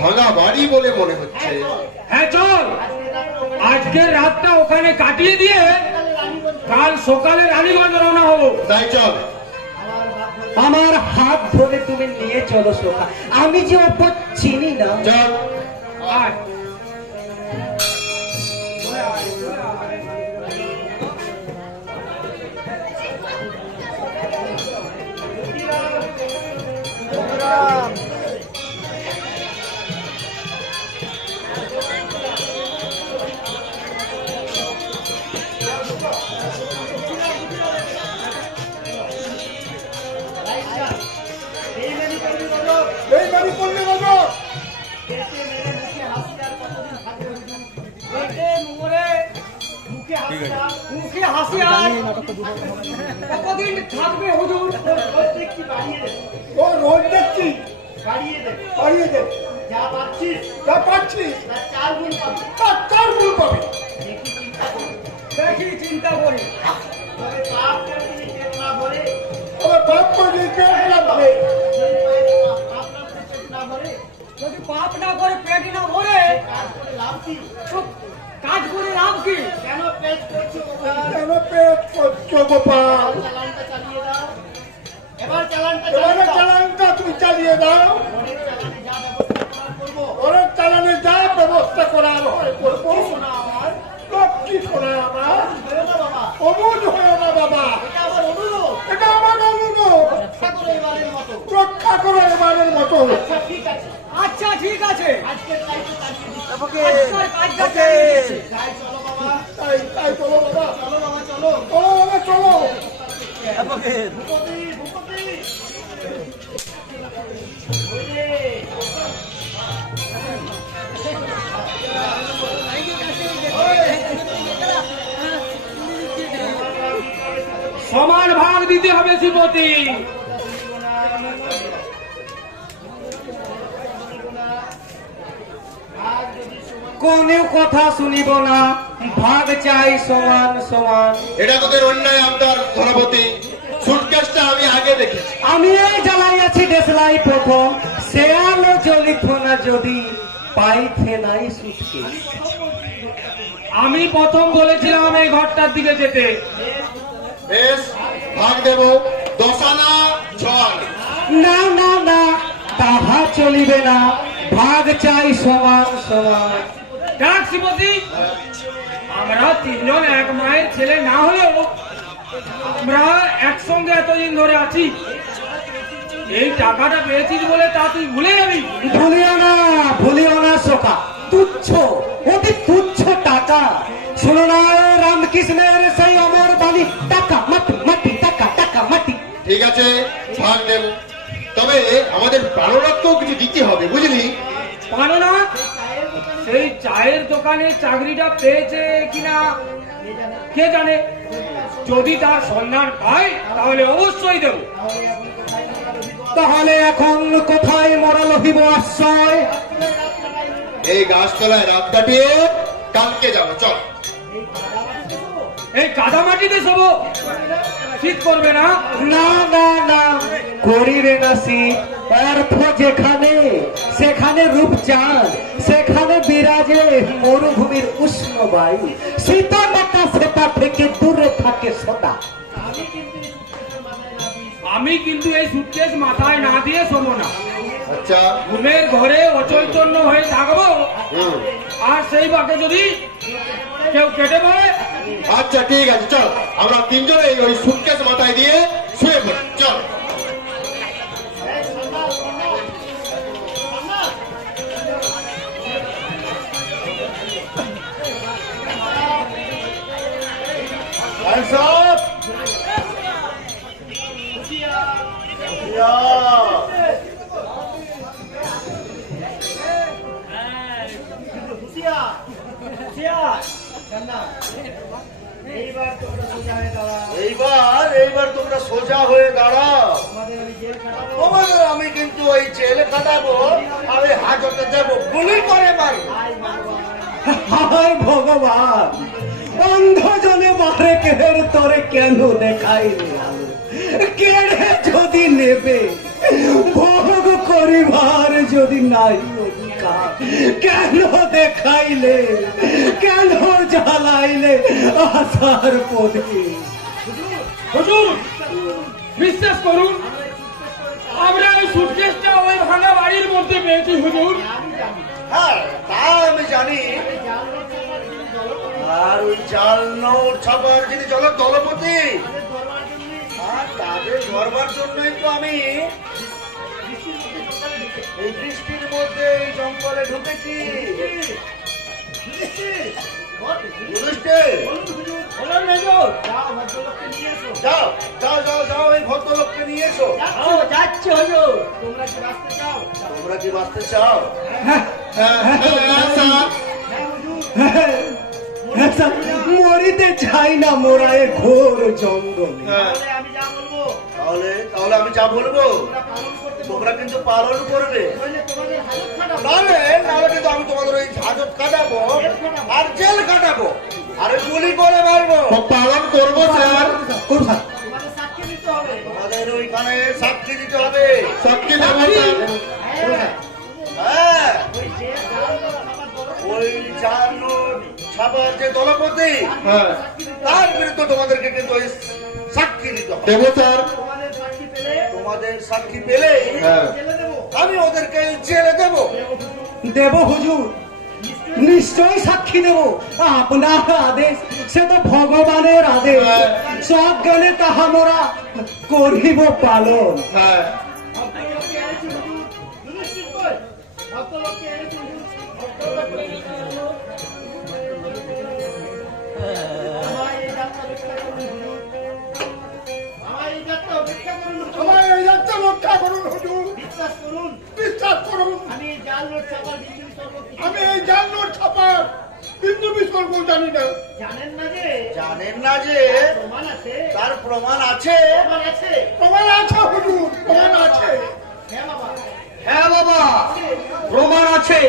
ভাঙা বাড়ি বলে মনে হচ্ছে। হ্যাঁ চল, আজকের রাতটা ওখানে কাটিয়ে দিয়ে কাল সকালে রানীগঞ্জ রওনা হবো। তাই চল। আমার হাত ধরে তুমি নিয়ে চলো সখা, আমি যে ওপর চিনি না। চল। আয়। এই বাড়ি করলে বাবা মুখে হাসি আর কতদিন থাকবে হুজুর? ও রোজ দেখছি বাড়িয়ে দে যা পাচ্ছিস তার 4 গুণ পাবি। দেখি চিন্তা করি। তবে বাপ করে পেট না ভরে, যদি পাপ না করে পেট না ভরে তো কাজ করে লাভ কি? কেন পেট করছো গোপাল? অবুঝ হয়েও না বাবা, এটা আমার অনুরোধ। এটা আমার অনুরোধ। রক্ষা করো এবারের মতো। রক্ষা করো এবারের মতো। আচ্ছা ঠিক আছে। আচ্ছা ঠিক আছে। আজকের দায়িত্ব চালিয়ে দিচ্ছি। আজকের কাজটা চালিয়ে দিচ্ছি। তাই চলো বাবা। তাই চলো বাবা, চলো বাবা চলো। চলো বাবা চলো। ভূপতি, ভূপতি। ওরে। সমান ভাগ দিতে হবে শ্রীপতি। কোনো কথা শুনিব না, ভাগ চাই সমান সমান। এটা তোদের অন্যায় আবদার ধনপতি। সুটকেসটা আমি আগে দেখেছি। আমি এই জ্বালাই আছি দেশলাই প্রথম, সে আলো জ্বলিত না যদি পাইতে নাই সুটকে। আমি প্রথম বলেছিলাম এই ঘরটার দিকে যেতে। বেশ, ভাগ দেব 10 আনা 6 আনা। না না না, তাহা চলিবে না, ভাগ চাই সমান সমান। দেখ শ্রীপতি, আমরা তিনজন এক মায়ের ছেলে না হলেও আমরা একসঙ্গে এতদিন ধরে আছি। এই টাকাটা পেয়েছিস বলে তা তুই ভুলে যাবি? ভুলিও না সখা, তুচ্ছ, অতি তুচ্ছ টাকা। শোনো না রামকৃষ্ণের সেই অমর বাণী, টাকা মাটি মাটি, টাকা টাকা মাটি। ঠিক আছে, ভাগ দেব। তবে আমাদের প্রাণরক্ষাও কিছু দিতে হবে, বুঝলি? পানো না? সেই চায়ের দোকানে চাকরিটা পেয়েছে কিনা কে জানে। যদি তার সন্ধান পায় তাহলে অবশ্যই দেব। তাহলে এখন কোথায় মরাল হইব আশ্রয়? এই গাছতলায় রাত কাটিয়ে কালকে যাবো, চল। এই কাদা মাটিতে শোব, শীত করবে না? না না না, করিবে না শীত। অর্থ যেখানে সেখানে রূপচাঁদ, সেখানে বিরাজে মরুভূমির উষ্ণ বায়ু। সীতা মাতা সেটা থেকে দূরে থাকে সদা। আমি কিন্তু এই সুটকেস মাথায় না দিয়ে শোবো না। আচ্ছা। ঘুমের ঘরে অচৈতন্য হয়ে থাকবো, আর সেই বাকে যদি কেউ কেটে পড়ে। আচ্ছা ঠিক আছে, চল আমরা তিনজনে ওই সুটকেস মাথায় দিয়ে শুয়ে পড়ি, চল। এইবার তোমরা সোজা হয়ে দাঁড়াও। তোমাদের আমি কিন্তু ওই জেল কাটাবো, আমি হাজতে দেবো, গুলি করে মারবো। হায় ভগবান, অন্ধজনে মারে কেহের তোরে কেন দেখাইলে আলো? কেড়ে যদি নেবে, ভোগ করিবার যদি নাই অধিকার, কেন দেখাইলে, কেন জ্বালাইলে আশার পথে? হুজুর, বিশ্বাস করুন, আমরা ওই সুটকেসটা ওই ভাঙা বাড়ির মধ্যে পেয়েছি হুজুর। হ্যাঁ, তা আমি জানি। আর ওই জাল নৌর ছাপার যিনি জলের দলপতি, আর তাদের ধরবার জন্যই তো আমি এই বৃষ্টির মধ্যে এই জঙ্গলে ঢুকেছি। যাও যাও যাও যাও, এই ভদ্রলোককে নিয়ে এসো। যাচ্ছে হুজুর। তোমরা কি বাঁচতে চাও? তোমরা কি বাঁচতে চাও? মরিতে চাই না মোরা এ ঘোর জঙ্গলে। তাহলে আমি যা বলবো তাহলে তাহলে আমি যা বলবো তোমরা কিন্তু পালন করবে। নইলে তোমাদের হাজত খাটাবো। নাহলে নাহলে কিন্তু আমি তোমাদের ওই হাজত কাটাবো আর জেল কাটাবো আর গুলি করে মারবো। পালন করবো স্যার। কোথায়? তোমাদের সাক্ষী দিতে হবে। তোমাদের ওইখানে সাক্ষী দিতে হবে। সাক্ষী দেবো স্যার। হ্যাঁ। হ্যাঁ, ওই যে জাল খাবার বড় ওই জাল ছাপার যে দলপতি, হ্যাঁ তার বিরুদ্ধে তোমাদেরকে কিন্তু ওই সাক্ষী দিতে হবে। দেবো স্যার। তোমাদের সাক্ষী পেলে তোমাদের সাক্ষী পেলেই হ্যাঁ জেলে দেবো। আমি ওদেরকে জেলে দেবো। দেব হুজুর, নিশ্চয়ই সাক্ষী দেব আপনার আদেশ সে তো ভগবানের আদেশ সজ্ঞানে তাহা মোরা করিব পালন। হ্যাঁ আমার এই যাত্রা রক্ষা করুন হুজুর, বিশ্বাস করুন। আমি এই জাল নোট ছাপার বিন্দু বিসর্গ জানি না। জানেন না যে তার প্রমাণ আছে। প্রমাণ আছে হুজুর, প্রমাণ আছে। হ্যাঁ বাবা, প্রমাণ আছে।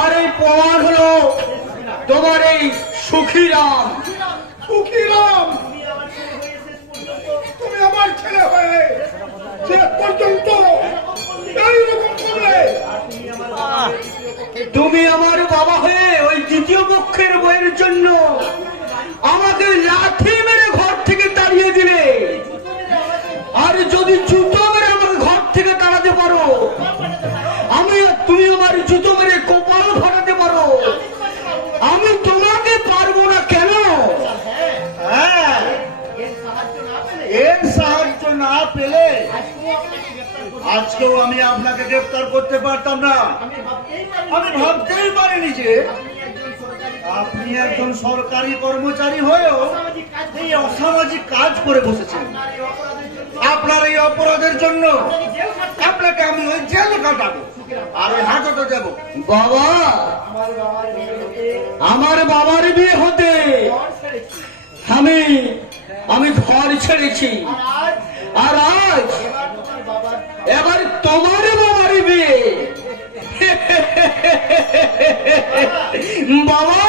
আর এই প্রমাণ হলো তোমার এই সুখীরাম। সুখীরাম, তুমি আমার ছেলে হয়ে শেষ পর্যন্ত এইরকম করলে। তুমি আমার বাবা হয়ে ওই দ্বিতীয় পক্ষের বইয়ের জন্য আমাকে লাথি মেরে ঘর থেকে তাড়িয়ে দিলে। আর যদি জুতো মেরে আমার ঘর থেকে তাড়াতে পারো, তুমি আমার জুতো মেরে কপাল ফাটাতে পারো, আমি তোমাকে পারবো না কেন? হ্যাঁ, এর সাহায্য না পেলে আজকেও আমি আপনাকে গ্রেফতার করতে পারতাম না। আমি ভাবতেই পারিনি যে আপনি একজন সরকারি কর্মচারী হয়েও এই অসামাজিক কাজ করে বসেছেন। আপনার এই অপরাধের জন্য আপনাকে আমি ওই জেল কাটাবো আর ওই হাজতে যাবো। বাবা, আমার বাবার বিয়ে হতে আমি ঘর ছেড়েছি, আর আজ এবার তোমার বাবার বিয়ে। বাবা,